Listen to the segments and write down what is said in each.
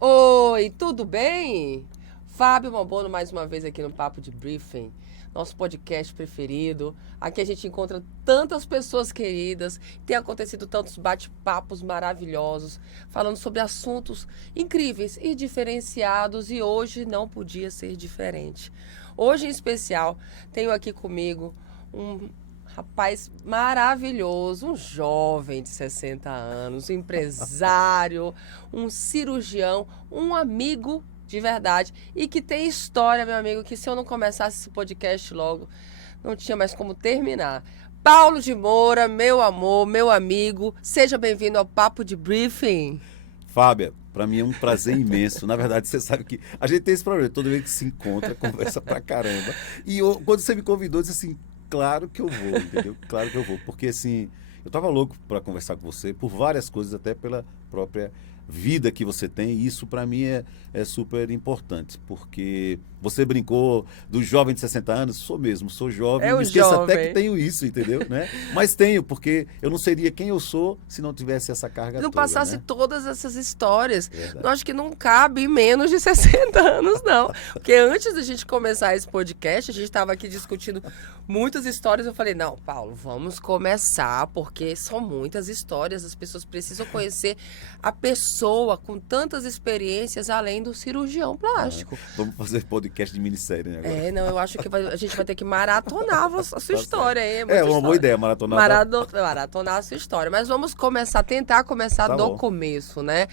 Oi, tudo bem? Fábio Malbono mais uma vez aqui no Papo de Briefing, nosso podcast preferido. Aqui a gente encontra tantas pessoas queridas, tem acontecido tantos bate-papos maravilhosos, falando sobre assuntos incríveis e diferenciados, e hoje não podia ser diferente. Hoje, em especial, tenho aqui comigo um rapaz maravilhoso, um jovem de 60 anos, um empresário, um cirurgião, um amigo de verdade e que tem história, meu amigo, que se eu não começasse esse podcast logo, não tinha mais como terminar. Paulo de Moura, meu amor, meu amigo, seja bem-vindo ao Papo de Briefing. Fábia, para mim é um prazer imenso. Na verdade, você sabe que a gente tem esse problema, toda vez que se encontra, conversa pra caramba. E quando você me convidou, eu disse assim, claro que eu vou, entendeu? Claro que eu vou, porque assim, eu tava louco para conversar com você por várias coisas, até pela própria vida que você tem, e isso para mim é super importante, porque você brincou do jovem de 60 anos, sou mesmo, sou jovem, me esqueço até que tenho isso, entendeu? Né? Mas tenho, porque eu não seria quem eu sou se não tivesse essa carga não toda, passasse né? todas essas histórias. Verdade. Eu acho que não cabe menos de 60 anos, não. Porque antes da gente começar esse podcast, a gente estava aqui discutindo muitas histórias. Eu falei, não, Paulo, vamos começar, porque são muitas histórias. As pessoas precisam conhecer a pessoa com tantas experiências, além do cirurgião plástico. Vamos fazer podcast de minissérie, né, agora? Não, eu acho que a gente vai ter que maratonar a sua história. Uma boa ideia, maratonar. Maratonar a sua história. Mas vamos tentar começar Tá do bom. começo, né?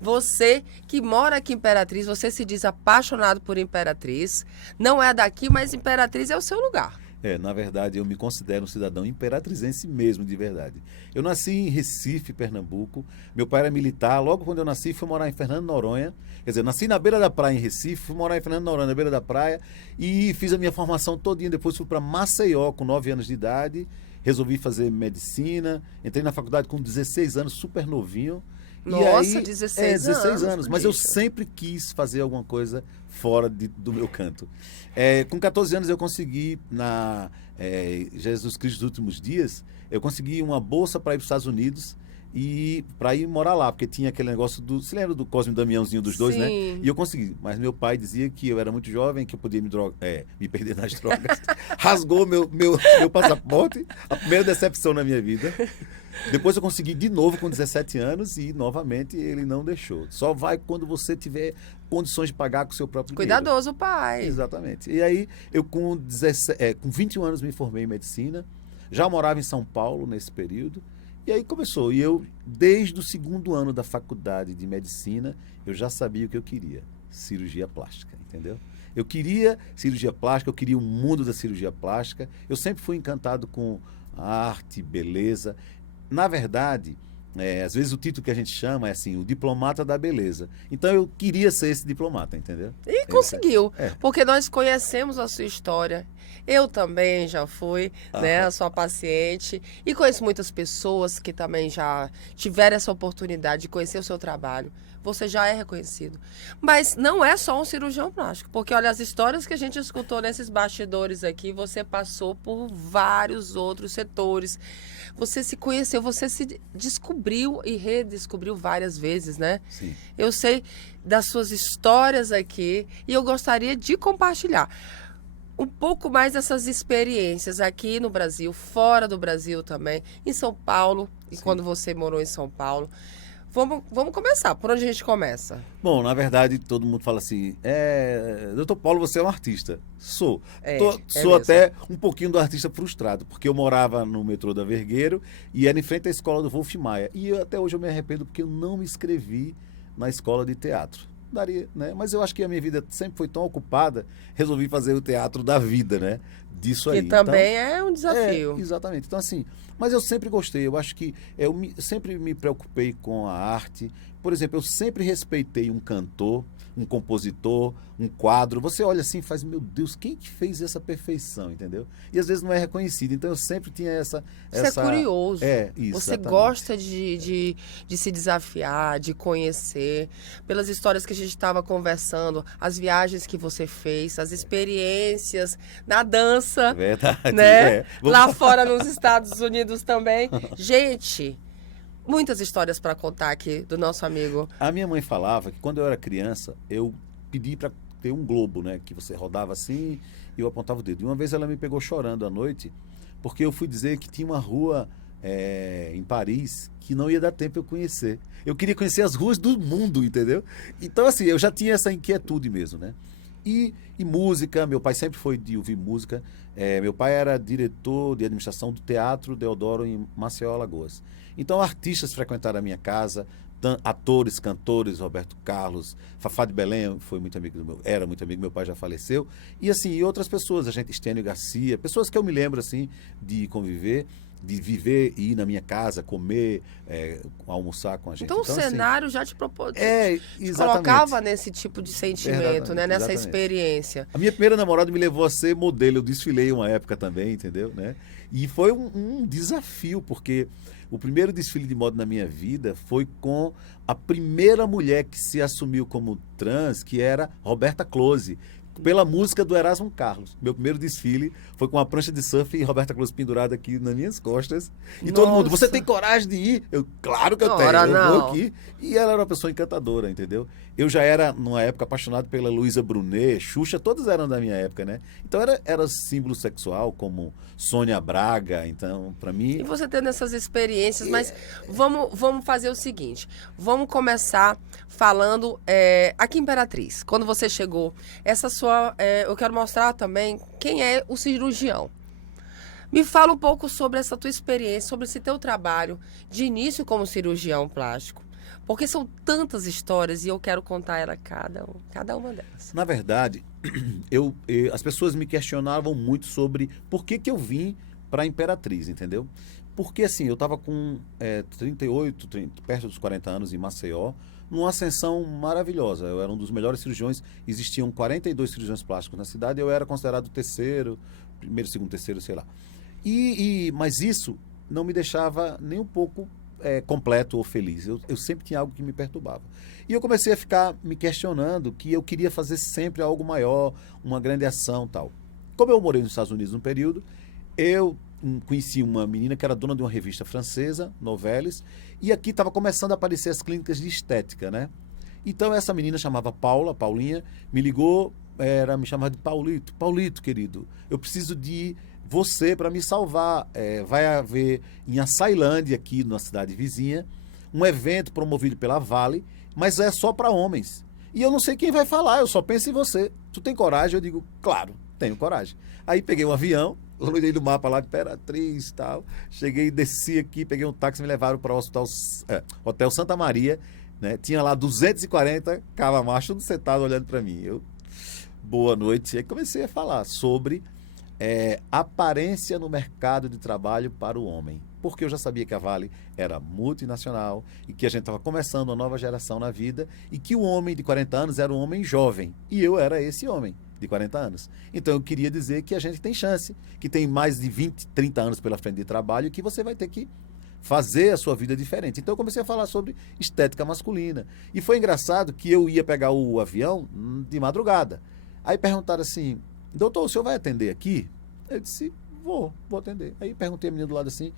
Você que mora aqui em Imperatriz, você se diz apaixonado por Imperatriz. Não é daqui, mas Imperatriz é o seu lugar. Na verdade, eu me considero um cidadão imperatrizense mesmo, de verdade. Eu nasci em Recife, Pernambuco. Meu pai era militar. Logo quando eu nasci, fui morar em Fernando de Noronha. Quer dizer, nasci na beira da praia em Recife, fui morar em Fernando de Noronha, na beira da praia, e fiz a minha formação todinha. Depois fui para Maceió com 9 anos de idade. Resolvi fazer medicina. Entrei na faculdade com 16 anos, super novinho. Nossa, e aí, 16 16 anos. Mas eu bicho. sempre quis fazer alguma coisa fora do meu canto. Com 14 anos eu consegui, na Jesus Cristo dos Últimos Dias, eu consegui uma bolsa para ir para os Estados Unidos e para ir morar lá, porque tinha aquele negócio do... Você lembra do Cosme e Damiãozinho dos dois, né? Sim. E eu consegui. Mas meu pai dizia que eu era muito jovem, que eu podia me perder nas drogas. Rasgou meu passaporte. A primeira decepção na minha vida. Depois eu consegui de novo com 17 anos e novamente ele não deixou. Só vai quando você tiver condições de pagar com o seu próprio dinheiro. Cuidadoso, pai. Exatamente. E aí eu com 21 anos me formei em medicina. Já morava em São Paulo nesse período. E aí começou. E eu, desde o segundo ano da faculdade de medicina, eu já sabia o que eu queria. Cirurgia plástica, entendeu? Eu queria cirurgia plástica, eu queria o mundo da cirurgia plástica. Eu sempre fui encantado com arte, beleza. Na verdade, às vezes o título que a gente chama é assim, o diplomata da beleza. Então eu queria ser esse diplomata, entendeu? E conseguiu, É. porque nós conhecemos a sua história. Eu também já fui, né, a sua paciente. E conheço muitas pessoas que também já tiveram essa oportunidade de conhecer o seu trabalho. Você já é reconhecido. Mas não é só um cirurgião plástico, porque olha, as histórias que a gente escutou nesses bastidores aqui, você passou por vários outros setores. Você se conheceu, você se descobriu e redescobriu várias vezes, né? Sim. Eu sei das suas histórias aqui e eu gostaria de compartilhar um pouco mais dessas experiências aqui no Brasil, fora do Brasil também, em São Paulo, e quando você morou em São Paulo. Vamos começar. Por onde a gente começa? Bom, na verdade, todo mundo fala assim, doutor Paulo, você é um artista. Sou. Sou mesmo. até um pouquinho do artista frustrado, porque eu morava no metrô da Vergueiro e era em frente à escola do Wolf Maia. E até hoje eu me arrependo porque eu não me inscrevi na escola de teatro. Daria, né? Mas eu acho que a minha vida sempre foi tão ocupada, resolvi fazer o teatro da vida, né? Disso aí. Que também é um desafio. Exatamente. Então, assim, mas eu sempre gostei. Eu acho que eu sempre me preocupei com a arte, por exemplo, eu sempre respeitei um cantor, um compositor, um quadro. Você olha assim e faz, meu Deus, quem que fez essa perfeição, entendeu? E às vezes não é reconhecido. Então eu sempre tinha essa... Você é curioso. Isso, Você exatamente. gosta de se desafiar, de conhecer. Pelas histórias que a gente estava conversando, as viagens que você fez, as experiências na dança, Verdade. né? Vamos Lá fora nos Estados Unidos também. Gente, muitas histórias para contar aqui do nosso amigo. A minha mãe falava que quando eu era criança, eu pedi para ter um globo, né? Que você rodava assim e eu apontava o dedo. E uma vez ela me pegou chorando à noite, porque eu fui dizer que tinha uma rua em Paris que não ia dar tempo eu conhecer. Eu queria conhecer as ruas do mundo, entendeu? Então, assim, eu já tinha essa inquietude mesmo, né? E música, meu pai sempre foi de ouvir música. Meu pai era diretor de administração do Teatro Deodoro em Maceió, Alagoas. Então, artistas frequentaram a minha casa, atores, cantores, Roberto Carlos, Fafá de Belém foi muito amigo do meu, era muito amigo, meu pai já faleceu. E assim, e outras pessoas, a gente, Estênio Garcia, pessoas que eu me lembro assim de conviver, de viver e ir na minha casa, comer, almoçar com a gente. Então o assim, cenário já te propôs, te exatamente. colocava nesse tipo de sentimento, né? Nessa Exatamente. experiência. A minha primeira namorada me levou a ser modelo, eu desfilei uma época também, entendeu? Né? E foi um desafio, porque o primeiro desfile de moda na minha vida foi com a primeira mulher que se assumiu como trans, que era Roberta Close, pela música do Erasmo Carlos. Meu primeiro desfile foi com a prancha de surf e Roberta Close pendurada aqui nas minhas costas. E todo mundo, você tem coragem de ir? Eu, claro que eu tenho, eu vou aqui. E ela era uma pessoa encantadora, entendeu? Eu já era, numa época, apaixonado pela Luísa Brunet, Xuxa, todos eram da minha época, né? Então era símbolo sexual, como Sônia Braga, então, pra mim... E você tendo essas experiências, mas vamos fazer o seguinte, vamos começar falando aqui em Imperatriz, quando você chegou, essa sua, eu quero mostrar também quem é o cirurgião. Me fala um pouco sobre essa tua experiência, sobre esse teu trabalho de início como cirurgião plástico. Porque são tantas histórias e eu quero contar ela cada uma delas. Na verdade, as pessoas me questionavam muito sobre por que eu vim para a Imperatriz, entendeu? Porque assim, eu estava com 38, perto dos 40 anos em Maceió, numa ascensão maravilhosa. Eu era um dos melhores cirurgiões, existiam 42 cirurgiões plásticos na cidade, eu era considerado primeiro, segundo, terceiro, sei lá. Mas isso não me deixava nem um pouco completo ou feliz. Eu sempre tinha algo que me perturbava. E eu comecei a ficar me questionando que eu queria fazer sempre algo maior, uma grande ação tal. Como eu morei nos Estados Unidos um período, eu conheci uma menina que era dona de uma revista francesa, Novelis, e aqui estava começando a aparecer as clínicas de estética, né? Então essa menina chamava Paulinha, me ligou, me chamava de Paulito. Paulito, querido, eu preciso de você para me salvar. Vai haver em Açailândia, aqui na cidade vizinha, um evento promovido pela Vale, mas é só para homens. E eu não sei quem vai falar, eu só penso em você. Tu tem coragem? Eu digo, claro, tenho coragem. Aí peguei um avião, olhei no mapa lá de Imperatriz e tal, cheguei, desci aqui, peguei um táxi, me levaram para o Hotel Santa Maria, né? Tinha lá 240 cava-machos, tudo sentado olhando para mim. Eu, boa noite. Aí comecei a falar sobre aparência no mercado de trabalho para o homem. Porque eu já sabia que a Vale era multinacional e que a gente estava começando uma nova geração na vida e que o homem de 40 anos era um homem jovem. E eu era esse homem de 40 anos. Então eu queria dizer que a gente tem chance, que tem mais de 20, 30 anos pela frente de trabalho e que você vai ter que fazer a sua vida diferente. Então eu comecei a falar sobre estética masculina. E foi engraçado que eu ia pegar o avião de madrugada. Aí perguntaram assim, doutor, o senhor vai atender aqui? Eu disse, vou atender. Aí perguntei a menina do lado assim,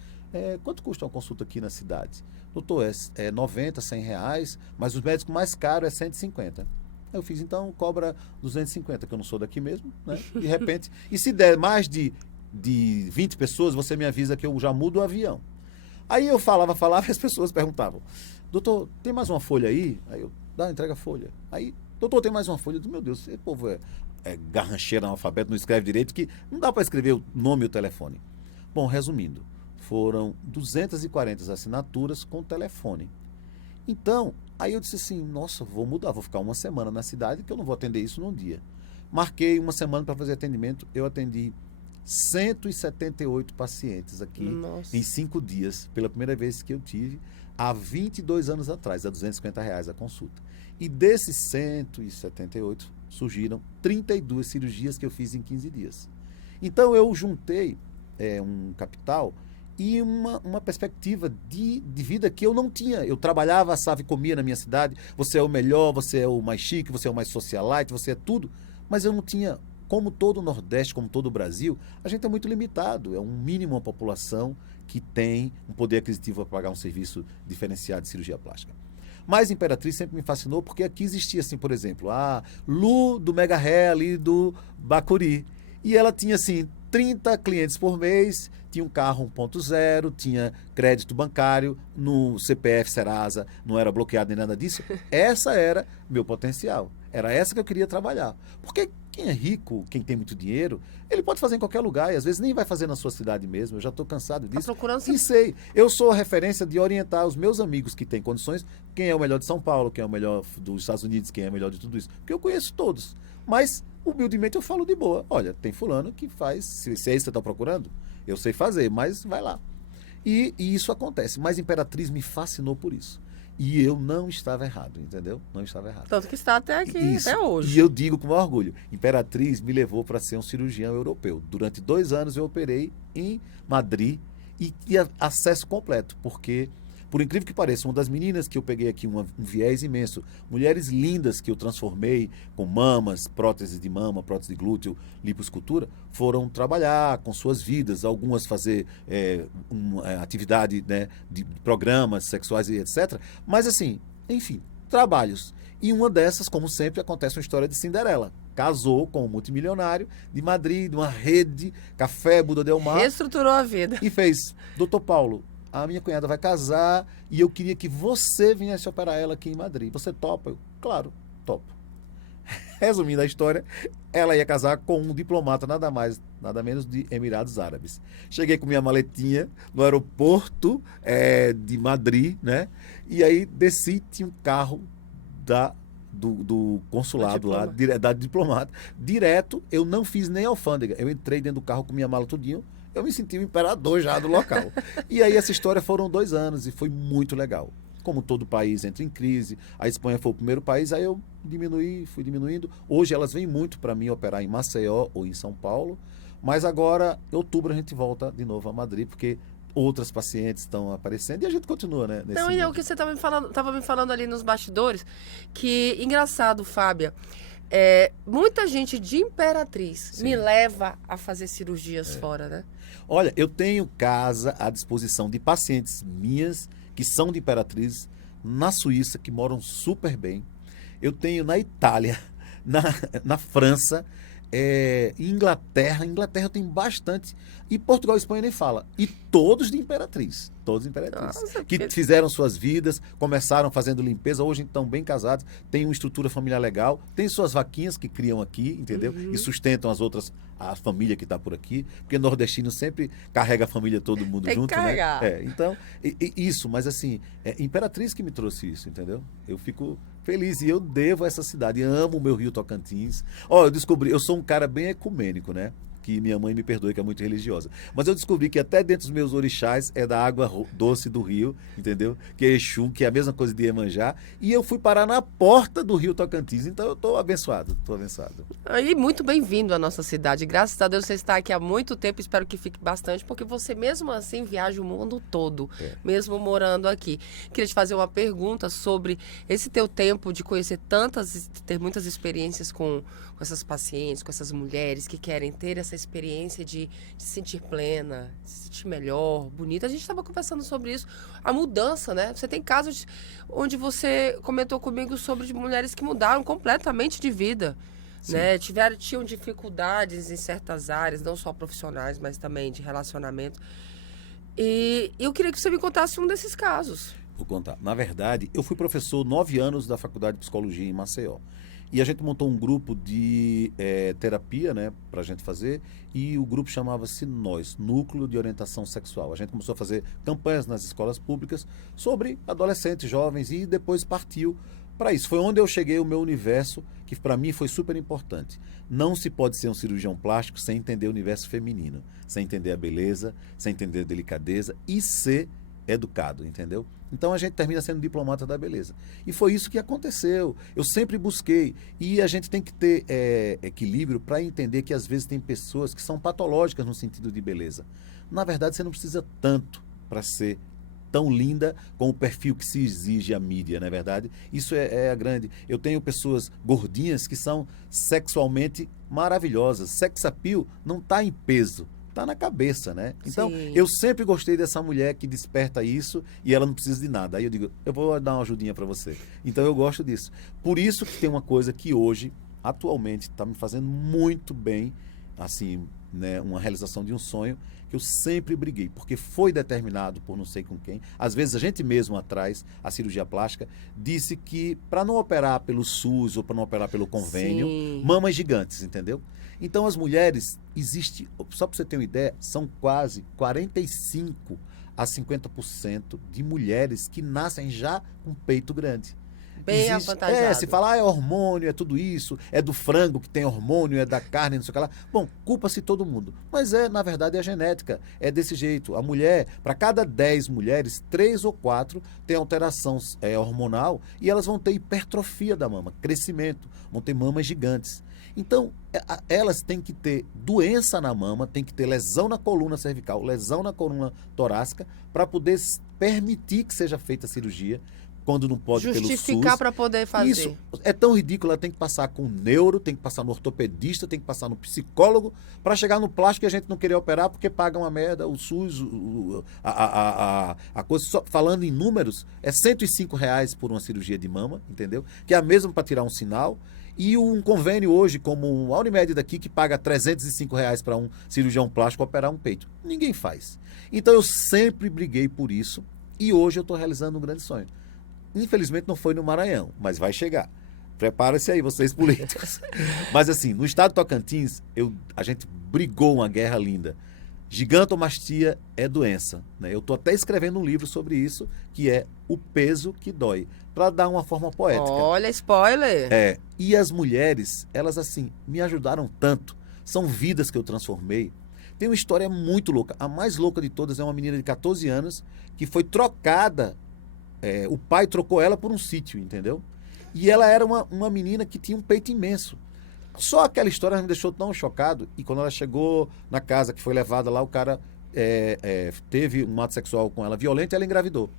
quanto custa uma consulta aqui na cidade? Doutor, é 90, 100 reais, mas os médicos mais caros é 150. Aí eu fiz, então cobra 250, que eu não sou daqui mesmo, né? De repente, e se der mais de 20 pessoas, você me avisa que eu já mudo o avião. Aí eu falava, e as pessoas perguntavam, doutor, tem mais uma folha aí? Aí eu, entrega a folha. Aí, doutor, tem mais uma folha? Eu digo, meu Deus, esse povo é garrancheiro, analfabeto, não escreve direito, que não dá para escrever o nome e o telefone. Bom, resumindo, foram 240 assinaturas com telefone. Então, aí eu disse assim, nossa, vou mudar, vou ficar uma semana na cidade, que eu não vou atender isso num dia. Marquei uma semana para fazer atendimento, eu atendi 178 pacientes aqui. Nossa. Em 5 dias, pela primeira vez que eu tive há 22 anos atrás, a R$ 250 a consulta. E desses 178, surgiram 32 cirurgias que eu fiz em 15 dias. Então, eu juntei um capital e uma perspectiva de vida que eu não tinha. Eu trabalhava, assava e comia na minha cidade. Você é o melhor, você é o mais chique, você é o mais socialite, você é tudo. Mas eu não tinha, como todo o Nordeste, como todo o Brasil, a gente é muito limitado. É um mínimo a população que tem um poder aquisitivo para pagar um serviço diferenciado de cirurgia plástica. Mas Imperatriz sempre me fascinou porque aqui existia, assim, por exemplo, a Lu do Mega Hair ali do Bacuri. E ela tinha, assim, 30 clientes por mês, tinha um carro 1.0, tinha crédito bancário, no CPF Serasa, não era bloqueado nem nada disso. Essa era meu potencial. Era essa que eu queria trabalhar. Porque quem é rico, quem tem muito dinheiro, ele pode fazer em qualquer lugar e às vezes nem vai fazer na sua cidade mesmo. Eu já estou cansado disso. Tá procurando E sei, eu sou a referência de orientar os meus amigos que têm condições, quem é o melhor de São Paulo, quem é o melhor dos Estados Unidos, quem é o melhor de tudo isso. Porque eu conheço todos. Mas, humildemente, eu falo de boa. Olha, tem fulano que faz, se é isso que você está procurando, eu sei fazer, mas vai lá. E isso acontece. Mas Imperatriz me fascinou por isso. E eu não estava errado, entendeu? Não estava errado. Tanto que está até aqui, Isso. até hoje. E eu digo com maior orgulho, Imperatriz me levou para ser um cirurgião europeu. Durante 2 anos eu operei em Madrid e tinha acesso completo, porque, por incrível que pareça, uma das meninas que eu peguei aqui, um viés imenso, mulheres lindas que eu transformei com mamas, prótese de mama, prótese de glúteo, lipoescultura, foram trabalhar com suas vidas, algumas fazer atividade, né, de programas sexuais e etc. Mas assim, enfim, trabalhos. E uma dessas, como sempre, acontece uma história de Cinderela. Casou com um multimilionário de Madrid, de uma rede, Café Buda Del Mar. Reestruturou a vida. E fez, doutor Paulo, a minha cunhada vai casar e eu queria que você viesse operar ela aqui em Madrid. Você topa? Eu, claro, topo. Resumindo a história, ela ia casar com um diplomata, nada mais, nada menos de Emirados Árabes. Cheguei com minha maletinha no aeroporto de Madrid, né? E aí desci, tinha um carro do consulado lá, da diplomata. Direto, eu não fiz nem alfândega. Eu entrei dentro do carro com minha mala tudinho. Eu me senti o imperador já do local. E aí essa história foram 2 anos e foi muito legal. Como todo país entra em crise, a Espanha foi o primeiro país, aí eu fui diminuindo. Hoje elas vêm muito para mim operar em Maceió ou em São Paulo, mas agora, em outubro, a gente volta de novo a Madrid, porque outras pacientes estão aparecendo e a gente continua, né? Então, e é o que você estava me falando ali nos bastidores, que, engraçado, Fábia, muita gente de Imperatriz me leva a fazer cirurgias fora, né? Olha, eu tenho casa à disposição de pacientes minhas que são de Imperatriz, na Suíça, que moram super bem. Eu tenho na Itália, na França, Inglaterra eu tenho bastante. E Portugal e Espanha nem fala. E todos de Imperatriz. Todos de Imperatriz. Nossa, que fizeram suas vidas, começaram fazendo limpeza, hoje estão bem casados, têm uma estrutura familiar legal, têm suas vaquinhas que criam aqui, entendeu? E sustentam as outras, a família que está por aqui. Porque nordestino sempre carrega a família, todo mundo Tem que junto, carregar. né? Então, isso, mas assim, Imperatriz que me trouxe isso, entendeu? Eu fico feliz e eu devo a essa cidade. Amo o meu Rio Tocantins. Eu descobri, eu sou um cara bem ecumênico, né? Que minha mãe me perdoe, que é muito religiosa. Mas eu descobri que até dentro dos meus orixás é da água doce do rio, entendeu? Que é Exu, que é a mesma coisa de Iemanjá. E eu fui parar na porta do Rio Tocantins. Então eu estou abençoado, E muito bem-vindo à nossa cidade. Graças a Deus você está aqui há muito tempo. Espero que fique bastante, porque você mesmo assim viaja o mundo todo, mesmo morando aqui. Queria te fazer uma pergunta sobre esse teu tempo de conhecer ter muitas experiências com essas pacientes, com essas mulheres que querem ter essa experiência de se sentir plena, se sentir melhor, bonita. A gente estava conversando sobre isso, a mudança, né? Você tem casos onde você comentou comigo sobre mulheres que mudaram completamente de vida, né? Tinham dificuldades em certas áreas, não só profissionais, mas também de relacionamento. E eu queria que você me contasse um desses casos. Vou contar. Na verdade, eu fui professor 9 anos da Faculdade de Psicologia em Maceió. E a gente montou um grupo de terapia, né, para a gente fazer, e o grupo chamava-se NOS, Núcleo de Orientação Sexual. A gente começou a fazer campanhas nas escolas públicas sobre adolescentes, jovens, e depois partiu para isso. Foi onde eu cheguei ao meu universo, que para mim foi super importante. Não se pode ser um cirurgião plástico sem entender o universo feminino, sem entender a beleza, sem entender a delicadeza e ser educado, entendeu? Então a gente termina sendo diplomata da beleza. E foi isso que aconteceu. Eu sempre busquei. E a gente tem que ter equilíbrio para entender que às vezes tem pessoas que são patológicas no sentido de beleza. Na verdade, você não precisa tanto para ser tão linda com o perfil que se exige a mídia, não é verdade? Isso é a grande. Eu tenho pessoas gordinhas que são sexualmente maravilhosas. Sex appeal não está em peso, está na cabeça, né? Então, Sim. eu sempre gostei dessa mulher que desperta isso e ela não precisa de nada. Aí eu digo, eu vou dar uma ajudinha para você. Então, eu gosto disso. Por isso que tem uma coisa que hoje, atualmente, está me fazendo muito bem, assim, né, uma realização de um sonho que eu sempre briguei, porque foi determinado por não sei com quem. Às vezes a gente mesmo atrás, a cirurgia plástica, disse que para não operar pelo SUS ou para não operar pelo convênio, Sim. mamas gigantes, entendeu? Então as mulheres, existe, só para você ter uma ideia, são quase 45 a 50% de mulheres que nascem já com peito grande. Bem avantajado. Se falar é hormônio, é tudo isso, é do frango que tem hormônio, é da carne, não sei o que lá. Bom, culpa-se todo mundo. Mas na verdade, é a genética. É desse jeito. A mulher, para cada 10 mulheres, 3 ou 4 têm alteração hormonal e elas vão ter hipertrofia da mama, crescimento, vão ter mamas gigantes. Então, elas têm que ter doença na mama, tem que ter lesão na coluna cervical, lesão na coluna torácica, para poder permitir que seja feita a cirurgia, quando não pode pelo SUS. Justificar para poder fazer. Isso é tão ridículo, ela tem que passar com o neuro, tem que passar no ortopedista, tem que passar no psicólogo, para chegar no plástico e a gente não querer operar porque paga uma merda, o SUS, a coisa, só, falando em números, é R$ 105 por uma cirurgia de mama, entendeu? Que é a mesma para tirar um sinal. E um convênio hoje, como a Unimed daqui, que paga R$ 305 para um cirurgião plástico operar um peito. Ninguém faz. Então eu sempre briguei por isso e hoje eu estou realizando um grande sonho. Infelizmente não foi no Maranhão, mas vai chegar. Prepara-se aí, vocês políticos. Mas assim, no estado de Tocantins, a gente brigou uma guerra linda. Gigantomastia é doença, né? Eu estou até escrevendo um livro sobre isso, que é O Peso que Dói, para dar uma forma poética. Olha, spoiler. E as mulheres, elas assim, me ajudaram tanto. São vidas que eu transformei. Tem uma história muito louca. A mais louca de todas é uma menina de 14 anos que foi trocada. O pai trocou ela por um sítio, entendeu? E ela era uma menina que tinha um peito imenso. Só aquela história me deixou tão chocado. E quando ela chegou na casa que foi levada lá, o cara teve um ato sexual com ela violento e ela engravidou.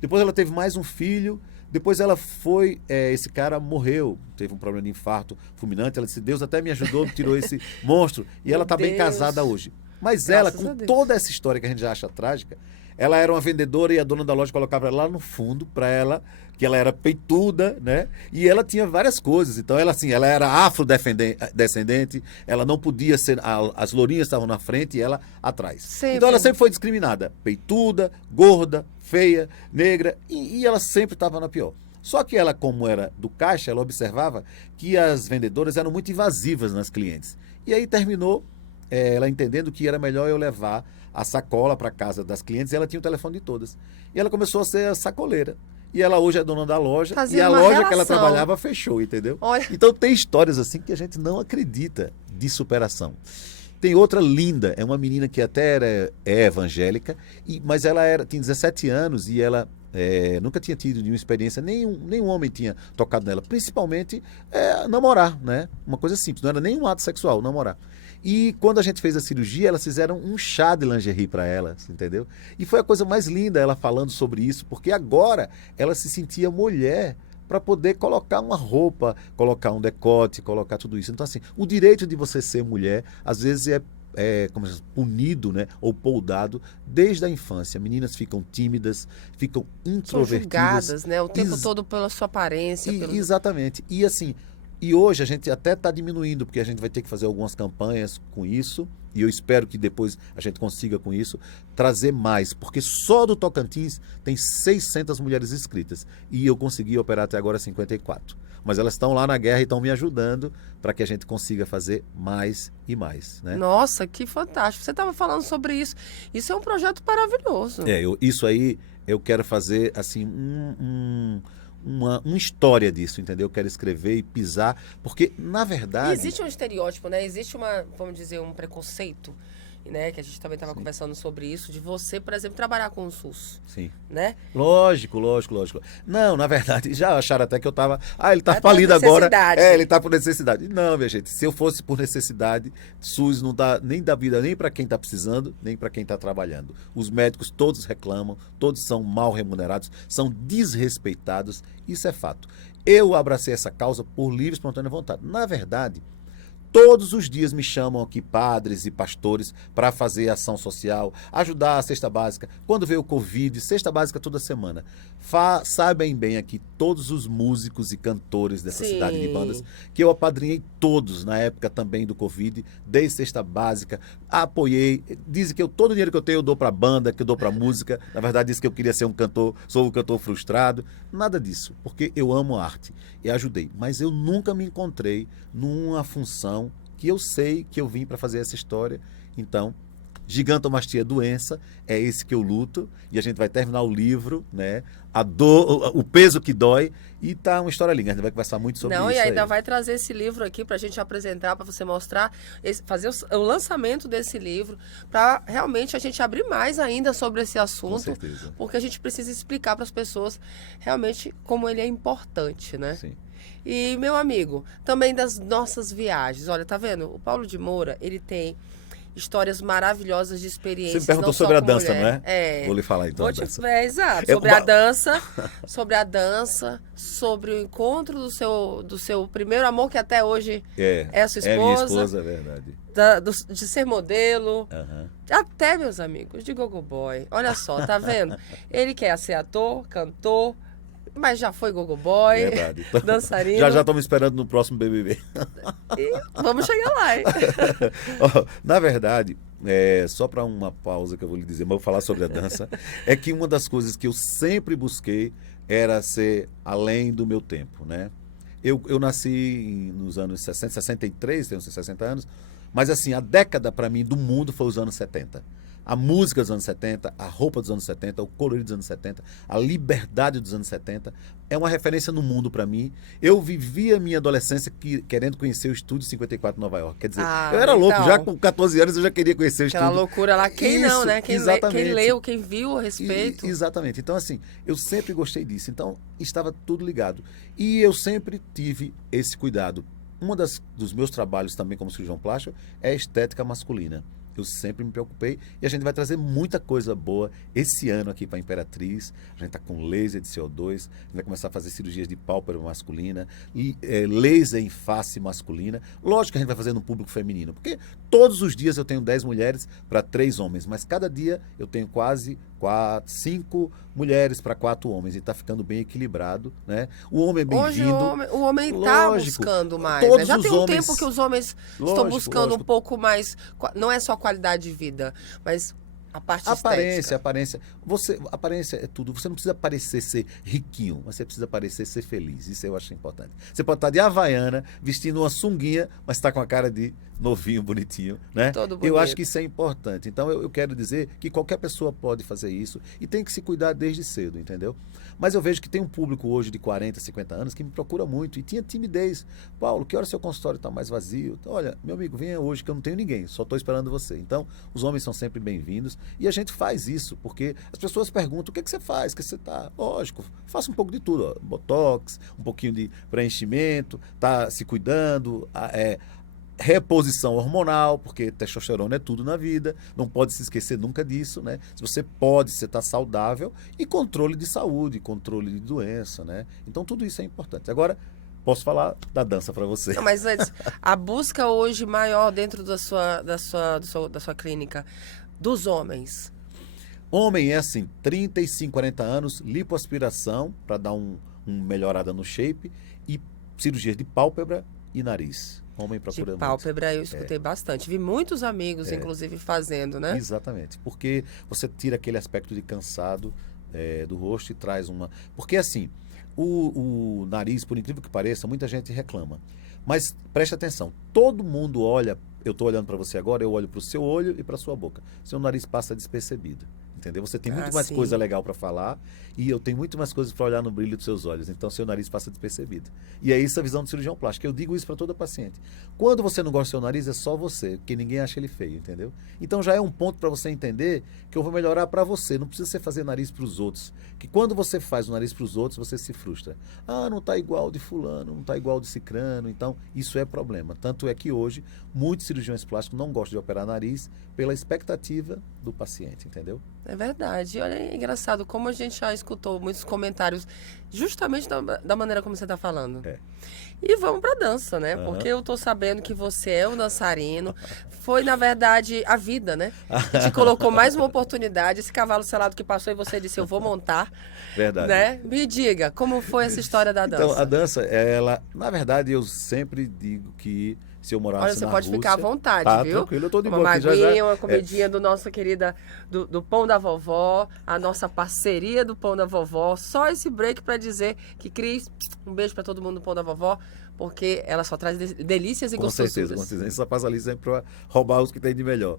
Depois ela teve mais um filho. Depois ela foi, esse cara morreu, teve um problema de infarto fulminante. Ela disse, Deus até me ajudou, tirou esse monstro. E ela está bem casada hoje. Mas ela, com toda essa história que a gente já acha trágica, ela era uma vendedora e a dona da loja colocava ela lá no fundo para ela, que ela era peituda, né? E ela tinha várias coisas. Então, ela assim, ela era afrodescendente, ela não podia ser... As lourinhas estavam na frente e ela atrás. Sempre. Então, ela sempre foi discriminada. Peituda, gorda, feia, negra, e ela sempre estava na pior. Só que ela, como era do caixa, ela observava que as vendedoras eram muito invasivas nas clientes. E aí terminou ela entendendo que era melhor eu levar a sacola para casa das clientes, e ela tinha o telefone de todas. E ela começou a ser a sacoleira. E ela hoje é dona da loja, Fazia e a uma loja relação. que ela trabalhava fechou, entendeu? Olha. Então tem histórias assim que a gente não acredita de superação. Tem outra linda, é uma menina que até é evangélica, mas ela tinha 17 anos e ela nunca tinha tido nenhuma experiência, nenhum homem tinha tocado nela, principalmente namorar, né? Uma coisa simples, não era nenhum ato sexual, namorar. E quando a gente fez a cirurgia, elas fizeram um chá de lingerie para ela, entendeu? E foi a coisa mais linda ela falando sobre isso, porque agora ela se sentia mulher para poder colocar uma roupa, colocar um decote, colocar tudo isso. Então, assim, o direito de você ser mulher, às vezes como punido, né, ou poldado desde a infância. Meninas ficam tímidas, ficam introvertidas. São julgadas, né? O tempo todo pela sua aparência. Exatamente. E assim, e hoje a gente até está diminuindo, porque a gente vai ter que fazer algumas campanhas com isso, e eu espero que depois a gente consiga com isso trazer mais, porque só do Tocantins tem 600 mulheres inscritas, e eu consegui operar até agora 54. Mas elas estão lá na guerra e estão me ajudando para que a gente consiga fazer mais e mais, né? Nossa, que fantástico. Você estava falando sobre isso. Isso é um projeto maravilhoso. Isso aí eu quero fazer assim uma história disso, entendeu? Eu quero escrever e pisar, porque na verdade... E existe um estereótipo, né? Existe vamos dizer, um preconceito né? Que a gente também estava conversando sobre isso, de você, por exemplo, trabalhar com o SUS, Sim. né? Lógico. Não, na verdade, já acharam até que eu tava. Ele tá É por falido agora. necessidade. Ele tá por necessidade. Não, minha gente, se eu fosse por necessidade, SUS não dá nem da vida nem para quem tá precisando, nem para quem tá trabalhando. Os médicos todos reclamam, todos são mal remunerados, são desrespeitados. Isso é fato. Eu abracei essa causa por livre e espontânea vontade. Na verdade, todos os dias me chamam aqui padres e pastores para fazer ação social, ajudar a cesta básica. Quando veio o Covid, cesta básica toda semana. Sabem bem aqui todos os músicos e cantores dessa Sim. cidade de Bandas, que eu apadrinhei todos na época também do Covid, dei cesta básica, apoiei. Dizem que todo o dinheiro que eu tenho eu dou para banda, que eu dou para música. Na verdade, disse que eu queria ser um cantor, sou um cantor frustrado. Nada disso, porque eu amo a arte e ajudei. Mas eu nunca me encontrei numa função que eu sei que eu vim para fazer essa história. Então, gigantomastia é doença, é esse que eu luto, e a gente vai terminar o livro, né? A dor, o peso que dói, e tá uma história linda. A gente vai conversar muito sobre isso. Não, e ainda aí. vai trazer esse livro aqui pra gente apresentar, pra você mostrar, fazer o lançamento desse livro, pra realmente a gente abrir mais ainda sobre esse Com assunto, certeza. porque a gente precisa explicar para as pessoas realmente como ele é importante, né? Sim. E, meu amigo, também das nossas viagens. Olha, tá vendo? O Paulo de Moura, ele tem histórias maravilhosas de experiências. Você me perguntou não só sobre a com dança, mulher. não é? É. Vou lhe falar então. Vou da dança. exato, Eu- sobre a dança, sobre o encontro do seu primeiro amor, que até hoje é a sua É minha esposa, esposa, é verdade. de ser modelo, Aham. até, meus amigos, de Gogo Boy. Olha só, tá vendo? Ele quer ser ator, cantor, mas já foi Gogo Boy, Verdade. Então, dançarino. já estamos esperando no próximo BBB. E vamos chegar lá, hein? Ó, na verdade, só para uma pausa que eu vou lhe dizer, mas eu vou falar sobre a dança, é que uma das coisas que eu sempre busquei era ser além do meu tempo, né? Eu nasci nos anos 60, 63, tenho 60 anos, mas assim, a década para mim do mundo foi os anos 70. A música dos anos 70, a roupa dos anos 70, o colorido dos anos 70, a liberdade dos anos 70 é uma referência no mundo para mim. Eu vivi a minha adolescência querendo conhecer o Estúdio 54 em Nova York. Quer dizer, eu era louco, então, já com 14 anos eu já queria conhecer o aquela estúdio. loucura lá, quem não, Isso, né? Quem exatamente. leu, quem viu a respeito. Exatamente. Então, assim, eu sempre gostei disso. Então, estava tudo ligado. E eu sempre tive esse cuidado. Dos meus trabalhos também como cirurgião plástico é a estética masculina. Eu sempre me preocupei e a gente vai trazer muita coisa boa esse ano aqui para a Imperatriz. A gente está com laser de CO2, a gente vai começar a fazer cirurgias de pálpebra masculina, e laser em face masculina. Lógico que a gente vai fazer no público feminino, porque todos os dias eu tenho 10 mulheres para 3 homens, mas cada dia eu tenho quase 5 mulheres para 4 homens e está ficando bem equilibrado, né? O homem é Hoje bem-vindo. o homem está Lógico, buscando mais, todos né? Já os tem um homens- tempo que os homens estão Lógico, buscando lógico. um pouco mais, não é só qualidade de vida, mas a parte estética. Aparência. Aparência é tudo. Você não precisa parecer ser riquinho, mas você precisa parecer ser feliz. Isso eu acho importante. Você pode estar de havaiana, vestindo uma sunguinha, mas está com a cara de novinho, bonitinho, né? Todo Eu bonito. acho que isso é importante. Então eu quero dizer que qualquer pessoa pode fazer isso e tem que se cuidar desde cedo, entendeu? Mas eu vejo que tem um público hoje de 40, 50 anos que me procura muito e tinha timidez. Paulo, que hora seu consultório está mais vazio? Olha, meu amigo, venha hoje que eu não tenho ninguém, só estou esperando você. Então, os homens são sempre bem-vindos e a gente faz isso, porque as pessoas perguntam, o que você faz? O que você está? Lógico, faça um pouco de tudo, ó, botox, um pouquinho de preenchimento, tá se cuidando, reposição hormonal, porque testosterona é tudo na vida, não pode se esquecer nunca disso, né? Se você pode, você está saudável, e controle de saúde, controle de doença, né? Então tudo isso é importante. Agora, posso falar da dança para você. Não, mas antes, a busca hoje maior dentro da sua clínica dos homens. Homem é assim, 35, 40 anos, lipoaspiração, para dar uma melhorada no shape, e cirurgia de pálpebra e nariz. Homem procura De muito. pálpebra eu escutei bastante. Vi muitos amigos, inclusive, fazendo, né? Exatamente, porque você tira aquele aspecto de cansado do rosto e traz uma... Porque assim, o nariz, por incrível que pareça, muita gente reclama. Mas preste atenção, todo mundo olha, eu estou olhando para você agora, eu olho para o seu olho e para a sua boca. Seu nariz passa despercebido. entendeu? Você tem muito mais sim. coisa legal para falar e eu tenho muito mais coisas para olhar no brilho dos seus olhos. Então, seu nariz passa despercebido. E é isso a visão do cirurgião plástico. Eu digo isso para toda paciente. Quando você não gosta do seu nariz, é só você, porque ninguém acha ele feio, entendeu? Então, já é um ponto para você entender que eu vou melhorar para você. Não precisa você fazer nariz para os outros. Que quando você faz o nariz para os outros, você se frustra. Ah, não está igual de fulano, não está igual de cicrano. Então, isso é problema. Tanto é que hoje, muitos cirurgiões plásticos não gostam de operar nariz pela expectativa do paciente, entendeu? É verdade. Olha, é engraçado como a gente já escutou muitos comentários justamente da maneira como você está falando. É. E vamos pra dança, né? Porque eu tô sabendo que você é um dançarino. Foi, na verdade, a vida, né? Que te colocou mais uma oportunidade. Esse cavalo selado que passou e você disse, eu vou montar. Verdade. Né? Me diga, como foi essa história da dança? Então, a dança, ela... Na verdade, eu sempre digo que se eu morasse Olha, você na pode Rússia... ficar à vontade, tá, viu? Tranquilo, eu tô de Uma boa aqui, maguinha, uma comidinha do nosso querida, do Pão da Vovó, a nossa parceria do Pão da Vovó. Só esse break pra dizer que, Cris, um beijo pra todo mundo do Pão da Vovó, porque ela só traz delícias e gostosuras. Com certeza. Só passa ali sempre para roubar os que tem de melhor.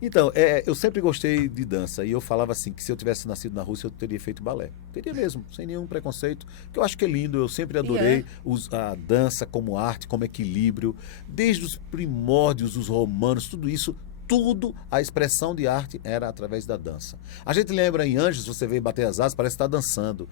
Então, eu sempre gostei de dança e eu falava assim, que se eu tivesse nascido na Rússia, eu teria feito balé. Teria mesmo, sem nenhum preconceito, que eu acho que é lindo, eu sempre adorei a dança como arte, como equilíbrio, desde os primórdios, os romanos, tudo isso, tudo, a expressão de arte era através da dança. A gente lembra em Anjos, você vê bater as asas, parece estar dançando.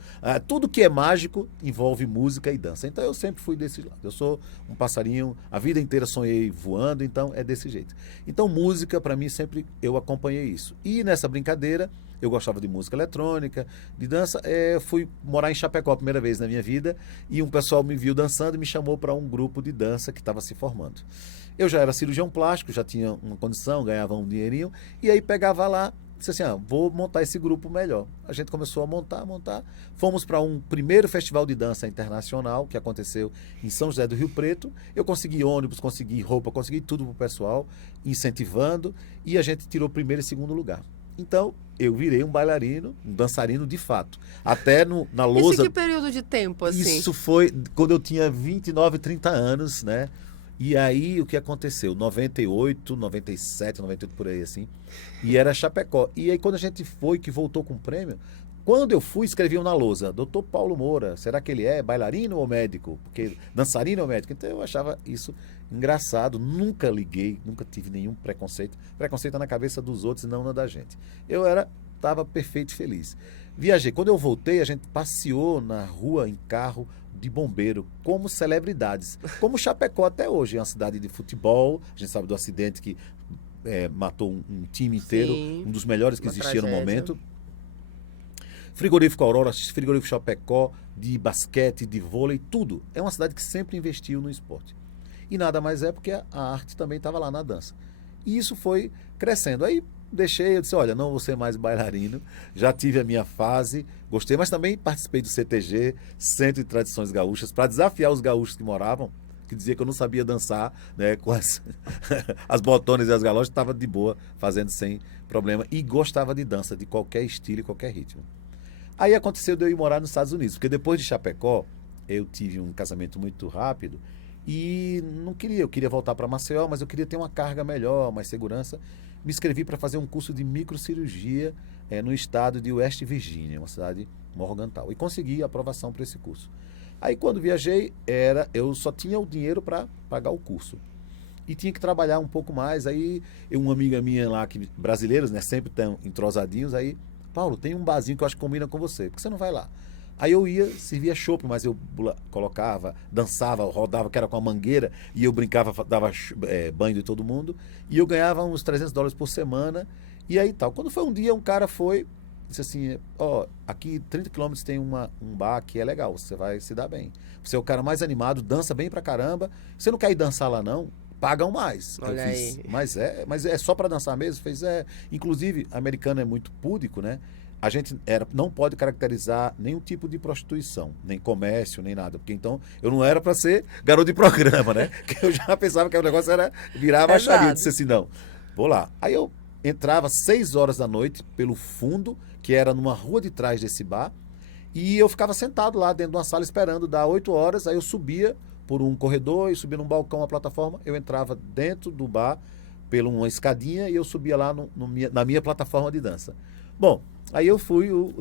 Tudo que é mágico envolve música e dança. Então eu sempre fui desse lado. Eu sou um passarinho, a vida inteira sonhei voando, então é desse jeito. Então música, para mim, sempre eu acompanhei isso. E nessa brincadeira, eu gostava de música eletrônica, de dança. Fui morar em Chapecó a primeira vez na minha vida e um pessoal me viu dançando e me chamou para um grupo de dança que estava se formando. Eu já era cirurgião plástico, já tinha uma condição, ganhava um dinheirinho, e aí pegava lá, disse assim, vou montar esse grupo melhor. A gente começou a montar. Fomos para um primeiro festival de dança internacional, que aconteceu em São José do Rio Preto. Eu consegui ônibus, consegui roupa, consegui tudo para o pessoal, incentivando, e a gente tirou primeiro e segundo lugar. Então, eu virei um bailarino, um dançarino de fato. Até na lousa... Isso em que período de tempo, assim? Isso foi quando eu tinha 29, 30 anos, né? E aí, o que aconteceu? 98, 97, 98, por aí, assim. E era Chapecó. E aí, quando a gente foi, que voltou com o prêmio, quando eu fui, escreviam na lousa, Dr. Paulo Moura, será que ele é bailarino ou médico? Porque dançarino ou médico? Então, eu achava isso engraçado. Nunca liguei, nunca tive nenhum preconceito. Preconceito é na cabeça dos outros e não na da gente. Eu estava perfeito e feliz. Viajei. Quando eu voltei, a gente passeou na rua em carro de bombeiro, como celebridades. Como Chapecó até hoje, é uma cidade de futebol. A gente sabe do acidente que matou um time inteiro, Sim, um dos melhores que existia no tragédia. momento. Frigorífico Aurora, frigorífico Chapecó, de basquete, de vôlei, tudo. É uma cidade que sempre investiu no esporte. E nada mais é porque a arte também estava lá na dança. E isso foi crescendo. Aí eu disse, olha, não vou ser mais bailarino, já tive a minha fase, gostei, mas também participei do CTG, Centro de Tradições Gaúchas, para desafiar os gaúchos que moravam, que dizia que eu não sabia dançar, né, com as botones e as galochas, estava de boa, fazendo sem problema, e gostava de dança, de qualquer estilo e qualquer ritmo. Aí aconteceu de eu ir morar nos Estados Unidos, porque depois de Chapecó, eu tive um casamento muito rápido, e eu queria voltar para Maceió, mas eu queria ter uma carga melhor, mais segurança. Me inscrevi para fazer um curso de microcirurgia no estado de West Virginia, uma cidade Morgantown, e consegui a aprovação para esse curso. Aí quando viajei, eu só tinha o dinheiro para pagar o curso. E tinha que trabalhar um pouco mais. Aí uma amiga minha lá, brasileiros, né, sempre estão entrosadinhos, aí, Paulo, tem um barzinho que eu acho que combina com você, por que você não vai lá? Aí eu ia, servia chopp, mas eu colocava, dançava, rodava, que era com a mangueira, e eu brincava, dava banho de todo mundo, e eu ganhava uns $300 por semana, e aí tal. Quando foi um dia, um cara disse assim, aqui 30 quilômetros tem um bar que é legal, você vai se dar bem. Você é o cara mais animado, dança bem pra caramba, você não quer ir dançar lá não? Pagam mais. Olha eu fiz, aí. mas é só pra dançar mesmo? Inclusive, americano é muito púdico, né? A gente não pode caracterizar nenhum tipo de prostituição, nem comércio, nem nada, porque então eu não era para ser garoto de programa, né? Que eu já pensava que o negócio era virar baixaria. Eu disse assim, não, vou lá. Aí eu entrava 6 horas da noite pelo fundo, que era numa rua de trás desse bar, e eu ficava sentado lá dentro de uma sala esperando dar 8 horas, aí eu subia por um corredor e subia num balcão, uma plataforma, eu entrava dentro do bar, pela uma escadinha e eu subia lá na minha plataforma de dança. Bom, aí eu fui o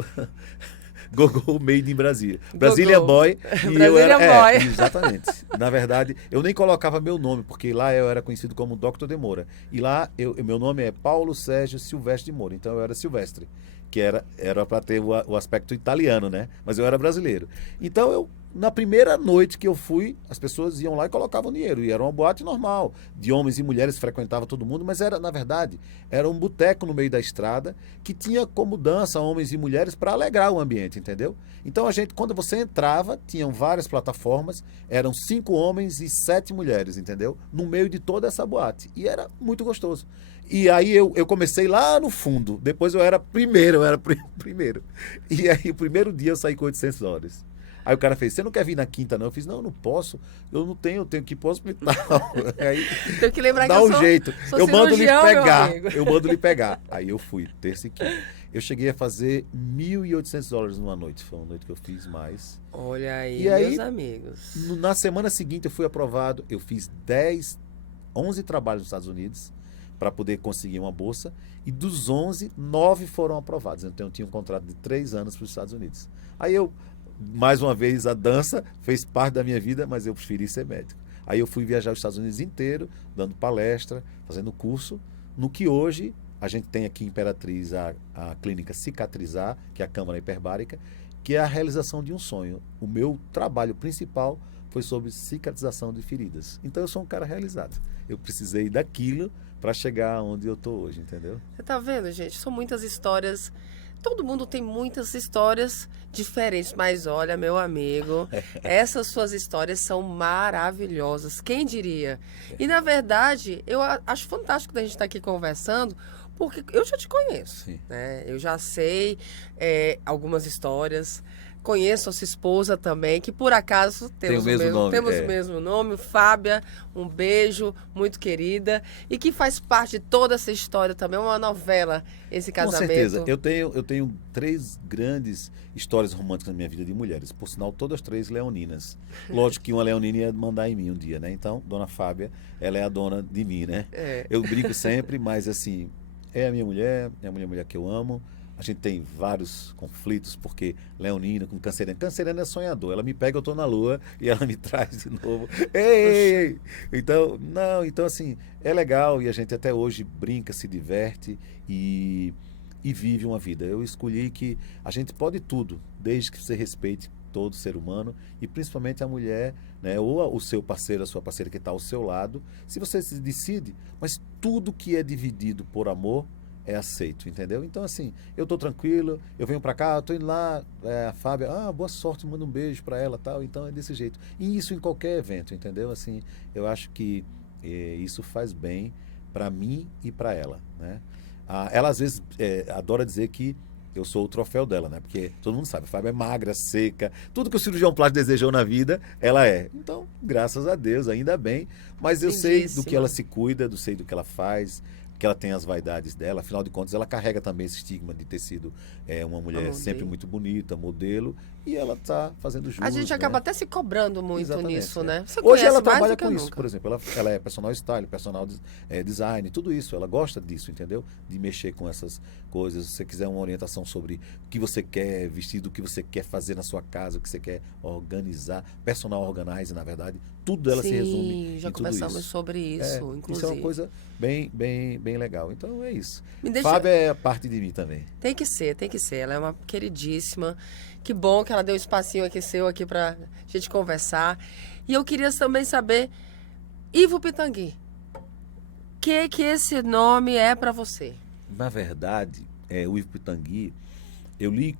Gogô Made in Brasília. Brasília Boy. E eu era, Boy. Exatamente. Na verdade, eu nem colocava meu nome, porque lá eu era conhecido como Dr. de Moura. E lá, meu nome é Paulo Sérgio Silvestre de Moura. Então eu era Silvestre, que era para ter o aspecto italiano, né? Mas eu era brasileiro. Então na primeira noite que eu fui, as pessoas iam lá e colocavam dinheiro. E era uma boate normal, de homens e mulheres, frequentava todo mundo, mas na verdade, era um boteco no meio da estrada que tinha como dança homens e mulheres para alegrar o ambiente, entendeu? Então quando você entrava, tinham várias plataformas, eram 5 homens e 7 mulheres, entendeu? No meio de toda essa boate. E era muito gostoso. E aí eu comecei lá no fundo, depois eu era primeiro. E aí o primeiro dia eu saí com $800. Aí o cara fez, você não quer vir na quinta, não? Eu fiz, não, eu não posso. Eu tenho que ir pro hospital. Aí, tem que lembrar dá que um jeito. sou Eu mando lhe pegar. meu amigo. Eu mando lhe pegar. Aí eu fui, terça e quinta. Eu cheguei a fazer $1.800 numa noite. Foi uma noite que eu fiz mais. Olha aí, e aí, meus amigos. Na semana seguinte eu fui aprovado. Eu fiz 11 trabalhos nos Estados Unidos para poder conseguir uma bolsa. E dos 11, 9 foram aprovados. Então eu tinha um contrato de 3 anos para os Estados Unidos. Aí mais uma vez, a dança fez parte da minha vida, mas eu preferi ser médico. Aí eu fui viajar os Estados Unidos inteiro, dando palestra, fazendo curso, no que hoje a gente tem aqui em Imperatriz a clínica Cicatrizar, que é a Câmara Hiperbárica, que é a realização de um sonho. O meu trabalho principal foi sobre cicatrização de feridas. Então eu sou um cara realizado. Eu precisei daquilo para chegar onde eu estou hoje, entendeu? Você tá vendo, gente? São muitas histórias. Todo mundo tem muitas histórias diferentes, mas olha, meu amigo, essas suas histórias são maravilhosas. Quem diria? E na verdade, eu acho fantástico da gente estar aqui conversando, porque eu já te conheço, né? Eu já sei algumas histórias. Conheço a sua esposa também, que por acaso temos o mesmo nome, Fábia, um beijo, muito querida, e que faz parte de toda essa história também, uma novela, esse casamento. Com certeza, eu tenho 3 grandes histórias românticas na minha vida de mulheres, por sinal todas 3 leoninas. Lógico que uma leonina ia mandar em mim um dia, né? Então, dona Fábia, ela é a dona de mim, né? Eu brinco sempre, mas assim, é a minha mulher, é a mulher que eu amo. A gente tem vários conflitos, porque leonina com canceriana. Canceriana é sonhador. Ela me pega, eu estou na lua, e ela me traz de novo. Ei! Então, assim, é legal, e a gente até hoje brinca, se diverte e vive uma vida. Eu escolhi que a gente pode tudo, desde que você respeite todo ser humano, e principalmente a mulher, né, ou o seu parceiro, a sua parceira que está ao seu lado. Se você se decide, mas tudo que é dividido por amor, é aceito, entendeu? Então, assim, eu tô tranquilo, eu venho pra cá, eu tô indo lá, a Fábia, boa sorte, manda um beijo pra ela, tal, então é desse jeito. E isso em qualquer evento, entendeu? Assim, eu acho que isso faz bem pra mim e pra ela, né? Ela, às vezes, adora dizer que eu sou o troféu dela, né? Porque todo mundo sabe, a Fábia é magra, seca, tudo que o cirurgião plástico desejou na vida, ela é. Então, graças a Deus, ainda bem, mas eu sei do que ela se cuida, sei do que ela faz, que ela tem as vaidades dela, afinal de contas ela carrega também esse estigma de ter sido uma mulher sempre muito bonita, modelo, e ela está fazendo jus. A gente acaba né? até se cobrando muito Exatamente, nisso, né? Você hoje ela trabalha com isso, por exemplo, ela é personal style, personal design, tudo isso, ela gosta disso, entendeu? De mexer com essas coisas. Se você quiser uma orientação sobre o que você quer vestir, o que você quer fazer na sua casa, o que você quer organizar, personal organizer, na verdade, tudo ela se resume já em conversamos tudo isso. sobre isso, inclusive. Isso é uma coisa bem legal. Então é isso. Deixa... Fábia é parte de mim também. Tem que ser. Ela é uma queridíssima. Que bom que ela deu um espacinho aqui seu aqui pra gente conversar. E eu queria também saber, Ivo Pitangui, que esse nome é para você? Na verdade, o Ivo Pitangui, eu li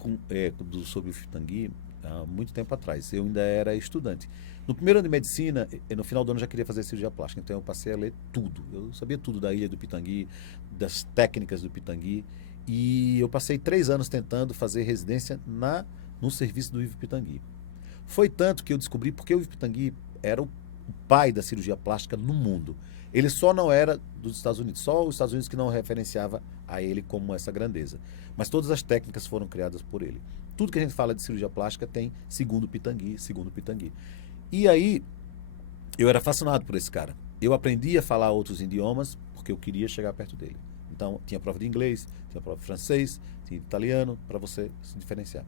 sobre o Ivo Pitangui há muito tempo atrás. Eu ainda era estudante. No primeiro ano de medicina, no final do ano eu já queria fazer cirurgia plástica, então eu passei a ler tudo. Eu sabia tudo da ilha do Pitangui, das técnicas do Pitangui, e eu passei 3 anos tentando fazer residência no serviço do Ivo Pitangui. Foi tanto que eu descobri porque o Ivo Pitangui era o pai da cirurgia plástica no mundo. Ele só não era dos Estados Unidos, só os Estados Unidos que não referenciava a ele como essa grandeza. Mas todas as técnicas foram criadas por ele. Tudo que a gente fala de cirurgia plástica tem segundo Pitangui. E aí, eu era fascinado por esse cara. Eu aprendi a falar outros idiomas, porque porque eu queria chegar perto dele. Então, tinha prova de inglês, tinha prova de francês, tinha italiano, para você se diferenciar.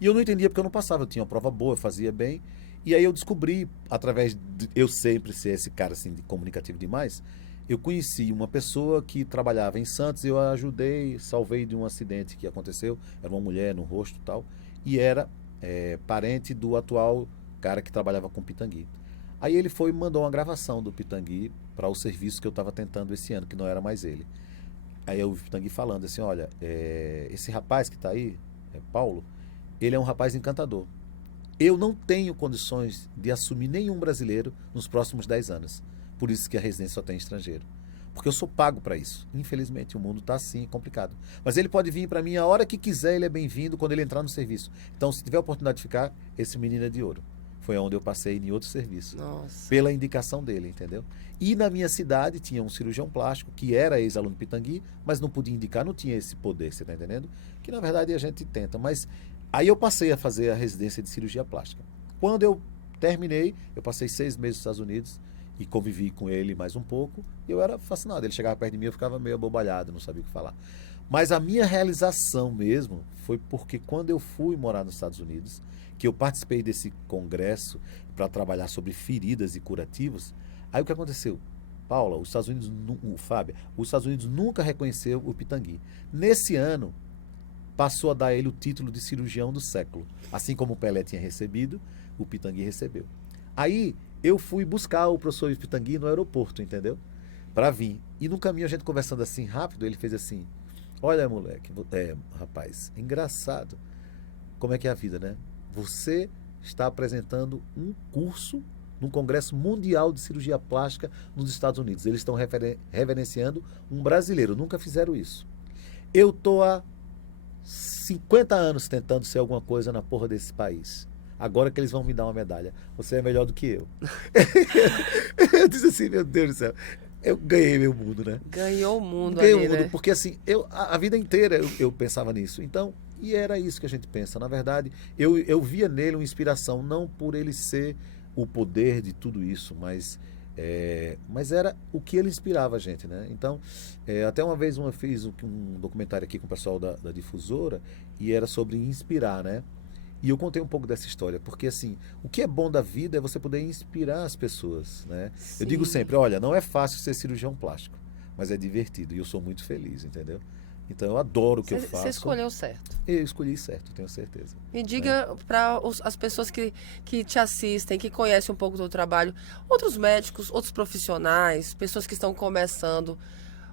E eu não entendia porque eu não passava, eu tinha uma prova boa, eu fazia bem. E aí eu descobri, através de eu sempre ser esse cara assim, de comunicativo demais, eu conheci uma pessoa que trabalhava em Santos, eu a ajudei, salvei de um acidente que aconteceu, era uma mulher no rosto e tal, e era parente do atual cara que trabalhava com Pitangui. Aí ele foi e mandou uma gravação do Pitangui para o serviço que eu estava tentando esse ano, que não era mais ele. Aí eu vi o Pitangui falando assim, olha, esse rapaz que está aí, Paulo, ele é um rapaz encantador. Eu não tenho condições de assumir nenhum brasileiro nos próximos 10 anos. Por isso que a residência só tem estrangeiro. Porque eu sou pago para isso. Infelizmente, o mundo está assim, complicado. Mas ele pode vir para mim a hora que quiser, ele é bem-vindo quando ele entrar no serviço. Então, se tiver a oportunidade de ficar, esse menino é de ouro. Foi onde eu passei em outro serviço. Nossa. Pela indicação dele, entendeu? E na minha cidade tinha um cirurgião plástico, que era ex-aluno Pitangui, mas não podia indicar, não tinha esse poder, você está entendendo? Que na verdade a gente tenta. Mas aí eu passei a fazer a residência de cirurgia plástica. Quando eu terminei, eu passei 6 meses nos Estados Unidos e convivi com ele mais um pouco. E eu era fascinado. Ele chegava perto de mim, eu ficava meio abobalhado, não sabia o que falar. Mas a minha realização mesmo foi porque quando eu fui morar nos Estados Unidos, que eu participei desse congresso para trabalhar sobre feridas e curativos, aí o que aconteceu? Paula, os Estados Unidos, Fábio, os Estados Unidos nunca reconheceu o Pitangui. Nesse ano, passou a dar a ele o título de cirurgião do século. Assim como o Pelé tinha recebido, o Pitangui recebeu. Aí eu fui buscar o professor Pitangui no aeroporto, entendeu? Para vir. E no caminho a gente conversando assim rápido, ele fez assim, olha moleque, rapaz, engraçado como é que é a vida, né? Você está apresentando um curso num Congresso Mundial de Cirurgia Plástica nos Estados Unidos. Eles estão reverenciando um brasileiro. Nunca fizeram isso. Eu estou há 50 anos tentando ser alguma coisa na porra desse país. Agora que eles vão me dar uma medalha. Você é melhor do que eu. Eu disse assim, meu Deus do céu. Eu ganhei meu mundo, né? Ganhou o mundo Ganhei ali, o mundo, né? porque assim, a vida inteira eu pensava nisso. Então, e era isso que a gente pensa. Na verdade, eu via nele uma inspiração, não por ele ser o poder de tudo isso, mas era o que ele inspirava a gente, né? Então, até uma vez eu fiz um documentário aqui com o pessoal da Difusora e era sobre inspirar, né? E eu contei um pouco dessa história, porque assim, o que é bom da vida é você poder inspirar as pessoas, né? Sim. Eu digo sempre, olha, não é fácil ser cirurgião plástico, mas é divertido e eu sou muito feliz, entendeu? Então eu adoro o que eu faço. Você escolheu certo. Eu escolhi certo, tenho certeza. Me diga para as pessoas que te assistem, que conhecem um pouco do teu trabalho, outros médicos, outros profissionais, pessoas que estão começando,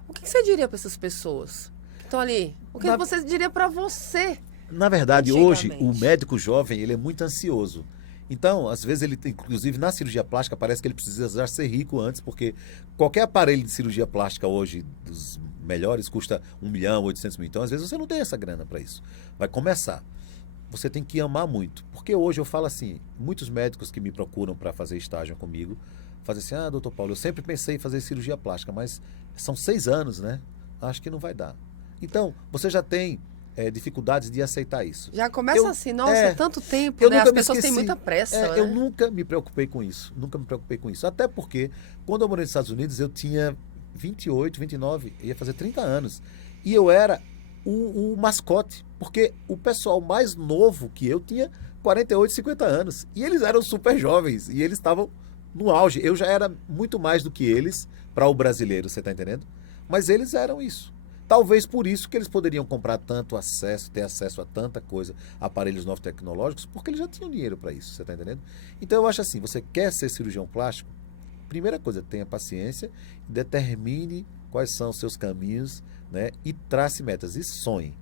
o que você diria para essas pessoas que estão ali? O que você diria para você? Na verdade, hoje, o Antigamente. médico jovem, ele é muito ansioso. Então, às vezes, ele, inclusive na cirurgia plástica, parece que ele precisa já ser rico antes, porque qualquer aparelho de cirurgia plástica hoje, dos melhores, custa 1 milhão, 800 mil. Então, às vezes, você não tem essa grana para isso. Vai começar. Você tem que amar muito. Porque hoje eu falo assim, muitos médicos que me procuram para fazer estágio comigo, fazem assim, doutor Paulo, eu sempre pensei em fazer cirurgia plástica, mas são 6 anos, né? Acho que não vai dar. Então, você já tem dificuldades de aceitar isso. Já começa assim, nossa, é tanto tempo, né? As pessoas têm muita pressa, né? Eu nunca me preocupei com isso. Nunca me preocupei com isso. Até porque, quando eu morei nos Estados Unidos, eu tinha 28, 29, ia fazer 30 anos. E eu era o mascote. Porque o pessoal mais novo que eu tinha 48, 50 anos. E eles eram super jovens. E eles estavam no auge. Eu já era muito mais do que eles para o brasileiro, você está entendendo? Mas eles eram isso. Talvez por isso que eles poderiam comprar tanto acesso, ter acesso a tanta coisa, aparelhos novos tecnológicos, porque eles já tinham dinheiro para isso, você está entendendo? Então eu acho assim, você quer ser cirurgião plástico? Primeira coisa, tenha paciência, determine quais são os seus caminhos, né? E trace metas, e sonhe.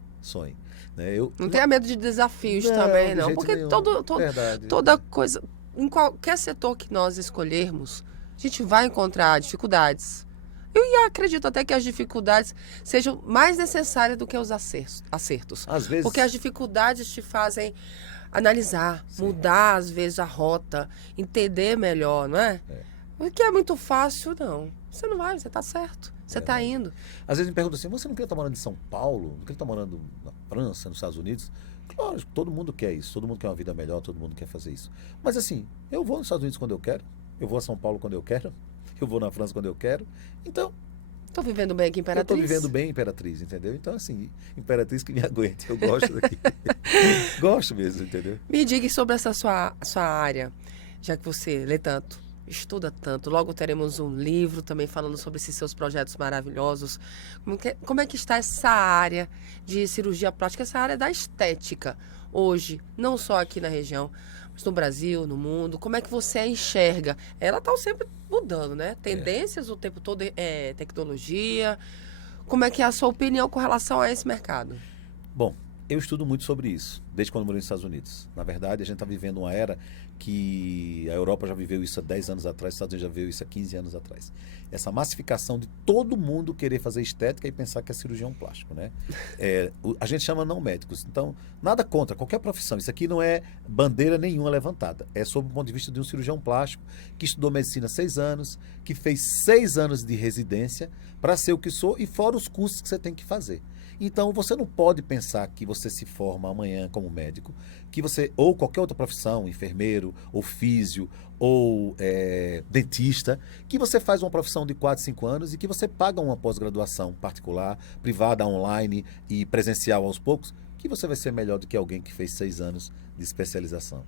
Né? Não tenha medo de desafios Não, também, de não. jeito Porque nenhum. Verdade. toda coisa, em qualquer setor que nós escolhermos, a gente vai encontrar dificuldades. Eu acredito até que as dificuldades sejam mais necessárias do que os acertos. Às vezes... Porque as dificuldades te fazem analisar, Sim. mudar às vezes a rota, entender melhor, não é? O que é muito fácil, não. Você não vai, você está certo. Você está indo. Às vezes me perguntam assim, você não queria estar morando em São Paulo? Não queria estar morando na França, nos Estados Unidos? Claro, todo mundo quer isso, todo mundo quer uma vida melhor, todo mundo quer fazer isso. Mas assim, eu vou nos Estados Unidos quando eu quero, eu vou a São Paulo quando eu quero, eu vou na França quando eu quero. Então, Tô vivendo bem aqui, Eu Imperatriz? estou vivendo bem, Imperatriz, entendeu? Então, assim, Imperatriz que me aguente, eu gosto daqui. Gosto mesmo, entendeu? Me diga sobre essa sua área, já que você lê tanto, estuda tanto. Logo teremos um livro também falando sobre esses seus projetos maravilhosos. Como é que está essa área de cirurgia plástica, essa área da estética hoje, não só aqui na região, mas no Brasil, no mundo? Como é que você a enxerga? Ela está sempre mudando, né? Tendências o tempo todo, tecnologia. Como é que é a sua opinião com relação a esse mercado? Bom, eu estudo muito sobre isso, desde quando morei nos Estados Unidos. Na verdade, a gente está vivendo uma era que a Europa já viveu isso há 10 anos atrás, os Estados Unidos já viveu isso há 15 anos atrás. Essa massificação de todo mundo querer fazer estética e pensar que é cirurgião plástico, né? A gente chama não médicos. Então, nada contra, qualquer profissão. Isso aqui não é bandeira nenhuma levantada. É sob o ponto de vista de um cirurgião plástico que estudou medicina 6 anos, que fez 6 anos de residência para ser o que sou e fora os cursos que você tem que fazer. Então, você não pode pensar que você se forma amanhã como médico, que você, ou qualquer outra profissão, enfermeiro, ou físio, ou dentista, que você faz uma profissão de 4, 5 anos e que você paga uma pós-graduação particular, privada, online e presencial aos poucos, que você vai ser melhor do que alguém que fez 6 anos de especialização.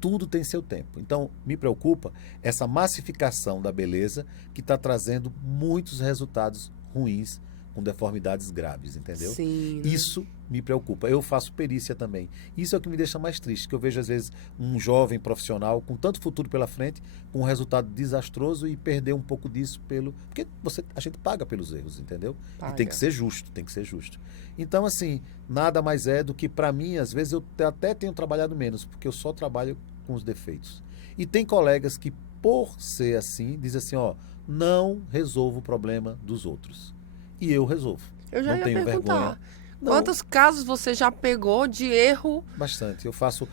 Tudo tem seu tempo. Então, me preocupa essa massificação da beleza que está trazendo muitos resultados ruins com deformidades graves, entendeu? Sim, né? Isso me preocupa. Eu faço perícia também. Isso é o que me deixa mais triste, que eu vejo às vezes um jovem profissional com tanto futuro pela frente, com um resultado desastroso e perder um pouco disso porque a gente paga pelos erros, entendeu? Paga. E tem que ser justo, tem que ser justo. Então, assim, nada mais é do que para mim, às vezes eu até tenho trabalhado menos, porque eu só trabalho com os defeitos. E tem colegas que, por ser assim, dizem assim, ó, não resolvo o problema dos outros. E eu resolvo. Eu já Não ia tenho perguntar. vergonha. Não, Quantos casos você já pegou de erro? bastante. Eu faço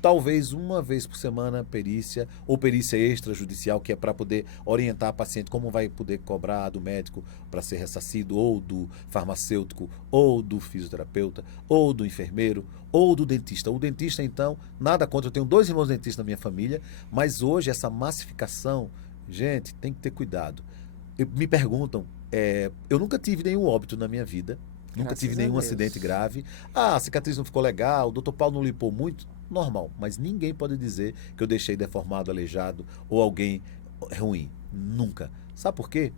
talvez uma vez por semana perícia ou perícia extrajudicial, que é para poder orientar a paciente como vai poder cobrar do médico para ser ressarcido, ou do farmacêutico, ou do fisioterapeuta, ou do enfermeiro, ou do dentista. O dentista, então, nada contra. Eu tenho 2 irmãos dentistas na minha família, mas hoje essa massificação, gente, tem que ter cuidado. Me perguntam, eu nunca tive nenhum óbito na minha vida, nunca Graças tive a nenhum Deus. acidente grave. Ah, a cicatriz não ficou legal, o doutor Paulo não limpou muito, normal. Mas ninguém pode dizer que eu deixei deformado, aleijado ou alguém ruim. Nunca. Sabe por quê?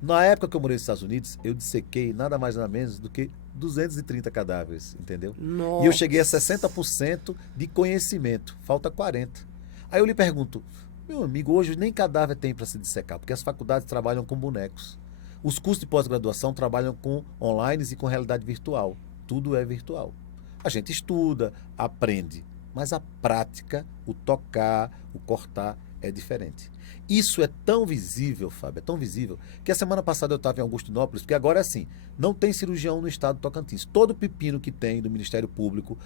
Na época que eu morei nos Estados Unidos, eu dissequei nada mais nada menos do que 230 cadáveres, entendeu? Nossa. E eu cheguei a 60% de conhecimento, falta 40%. Aí eu lhe pergunto, meu amigo, hoje nem cadáver tem para se dissecar, porque as faculdades trabalham com bonecos. Os cursos de pós-graduação trabalham com online e com realidade virtual. Tudo é virtual. A gente estuda, aprende, mas a prática, o tocar, o cortar é diferente. Isso é tão visível, Fábio, é tão visível, que a semana passada eu estava em Augustinópolis, porque agora é assim, não tem cirurgião no estado do Tocantins. Todo pepino que tem do Ministério Público,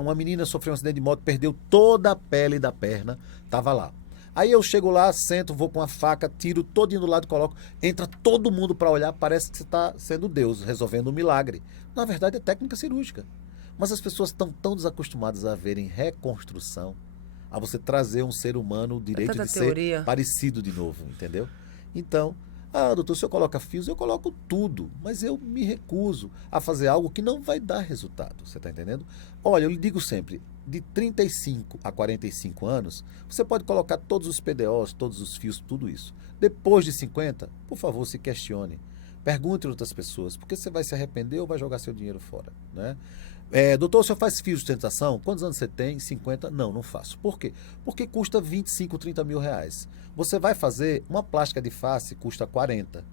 uma menina sofreu um acidente de moto, perdeu toda a pele da perna, estava lá. Aí eu chego lá, sento, vou com a faca, tiro todinho do lado, coloco, entra todo mundo para olhar, parece que você está sendo Deus, resolvendo um milagre. Na verdade é técnica cirúrgica. Mas as pessoas estão tão desacostumadas a verem reconstrução, a você trazer um ser humano o direito tanta de teoria. ser parecido de novo, entendeu? Então, doutor, o senhor coloca fios, eu coloco tudo, mas eu me recuso a fazer algo que não vai dar resultado, você está entendendo? Olha, eu lhe digo sempre, de 35 a 45 anos, você pode colocar todos os PDOs, todos os fios, tudo isso. Depois de 50, por favor, se questione. Pergunte a outras pessoas, porque você vai se arrepender ou vai jogar seu dinheiro fora, né? Doutor, o senhor faz fios de sustentação? Quantos anos você tem? 50? Não, não faço. Por quê? Porque custa 25, 30 mil reais. Você vai fazer uma plástica de face, custa 40.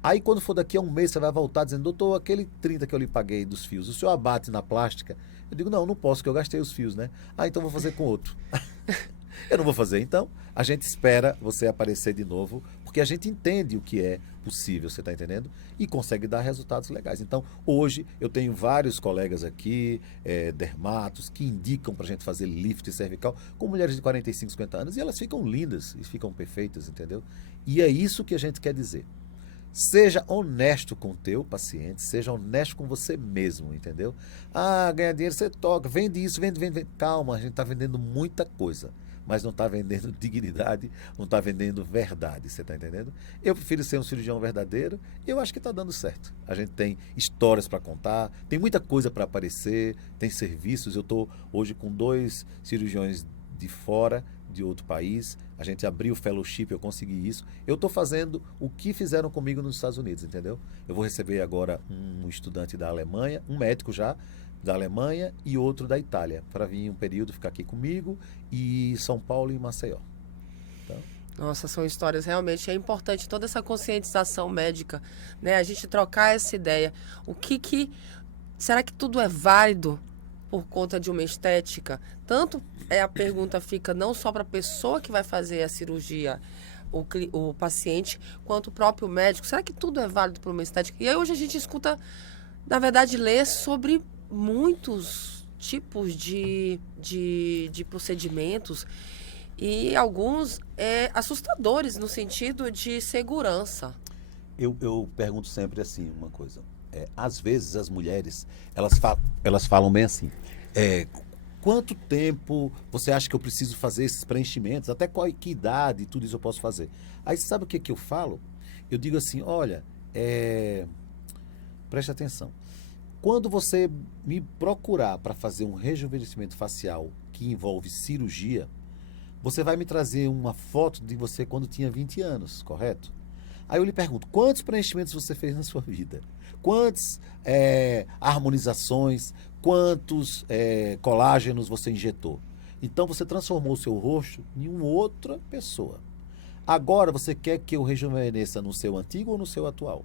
Aí quando for daqui a um mês, você vai voltar dizendo, doutor, aquele 30 que eu lhe paguei dos fios, o senhor abate na plástica? Eu digo, não posso, porque eu gastei os fios, né? Então vou fazer com outro. Eu não vou fazer, então. A gente espera você aparecer de novo, porque a gente entende o que é possível, você está entendendo? E consegue dar resultados legais. Então, hoje, eu tenho vários colegas aqui, dermatos, que indicam para a gente fazer lift cervical com mulheres de 45, 50 anos, e elas ficam lindas e ficam perfeitas, entendeu? E é isso que a gente quer dizer. Seja honesto com o teu paciente, seja honesto com você mesmo, entendeu? Ganha dinheiro, você toca, vende isso, vende. Calma, a gente está vendendo muita coisa. mas não está vendendo dignidade, não está vendendo verdade, você está entendendo? Eu prefiro ser um cirurgião verdadeiro e eu acho que está dando certo. A gente tem histórias para contar, tem muita coisa para aparecer, tem serviços. Eu estou hoje com 2 cirurgiões de fora, de outro país. A gente abriu o fellowship, eu consegui isso. Eu estou fazendo o que fizeram comigo nos Estados Unidos, entendeu? Eu vou receber agora um estudante da Alemanha, um médico já da Alemanha e outro da Itália, para vir um período ficar aqui comigo, e São Paulo e Maceió. Então, Nossa, são histórias realmente. É importante toda essa conscientização médica, né? A gente trocar essa ideia. Será que tudo é válido por conta de uma estética? Tanto a pergunta fica não só para a pessoa que vai fazer a cirurgia, o paciente, quanto o próprio médico. Será que tudo é válido por uma estética? E aí hoje a gente escuta, na verdade, lê sobre muitos tipos de procedimentos, e alguns assustadores no sentido de segurança. eu pergunto sempre assim uma coisa. Às vezes as mulheres, elas falam bem assim, quanto tempo você acha que eu preciso fazer esses preenchimentos? Até que idade, tudo isso eu posso fazer? Aí sabe o que eu falo? Eu digo assim, olha, preste atenção. Quando você me procurar para fazer um rejuvenescimento facial que envolve cirurgia, você vai me trazer uma foto de você quando tinha 20 anos, correto? Aí eu lhe pergunto, quantos preenchimentos você fez na sua vida? Quantas harmonizações, quantos colágenos você injetou? Então você transformou o seu rosto em uma outra pessoa. Agora você quer que eu rejuvenesça no seu antigo ou no seu atual?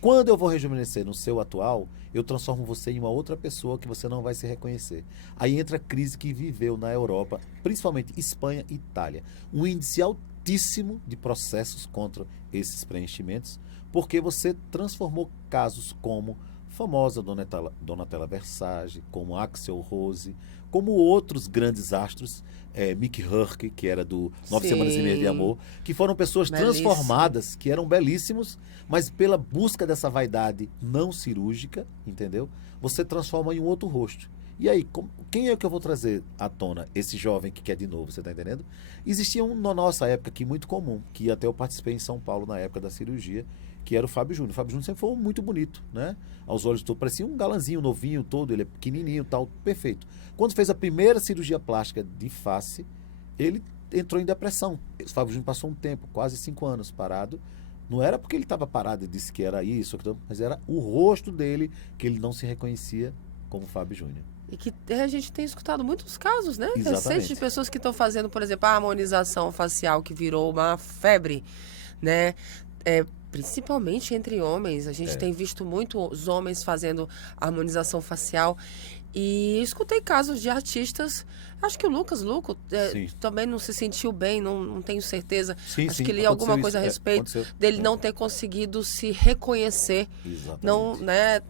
Quando eu vou rejuvenescer no seu atual, eu transformo você em uma outra pessoa que você não vai se reconhecer. Aí entra a crise que viveu na Europa, principalmente Espanha e Itália. Um índice altíssimo de processos contra esses preenchimentos, porque você transformou casos como famosa Donatella Versace, como Axel Rose, como outros grandes astros, Mick Hurk, que era do 9 Semanas e Meia de Amor, que foram pessoas transformadas, que eram belíssimos, mas pela busca dessa vaidade não cirúrgica, entendeu? Você transforma em um outro rosto. E aí, quem é que eu vou trazer à tona? Esse jovem que quer de novo, você está entendendo? Existia na nossa época aqui muito comum, que até eu participei em São Paulo na época da cirurgia, que era o Fábio Júnior. O Fábio Júnior sempre foi muito bonito, né? Aos olhos todos, parecia um galanzinho novinho todo, ele é pequenininho, tal, perfeito. Quando fez a primeira cirurgia plástica de face, ele entrou em depressão. O Fábio Júnior passou um tempo, quase 5 anos parado. Não era porque ele estava parado e disse que era isso, mas era o rosto dele que ele não se reconhecia como Fábio Júnior. E que a gente tem escutado muitos casos, né? Exatamente. Recentes, de pessoas que estão fazendo, por exemplo, a harmonização facial, que virou uma febre, né? Principalmente entre homens. A gente tem visto muitos homens fazendo harmonização facial. E escutei casos de artistas, acho que o Lucas Luco também não se sentiu bem, não tenho certeza. Acho que li alguma coisa a respeito dele não ter conseguido se reconhecer. Exatamente. Não, né?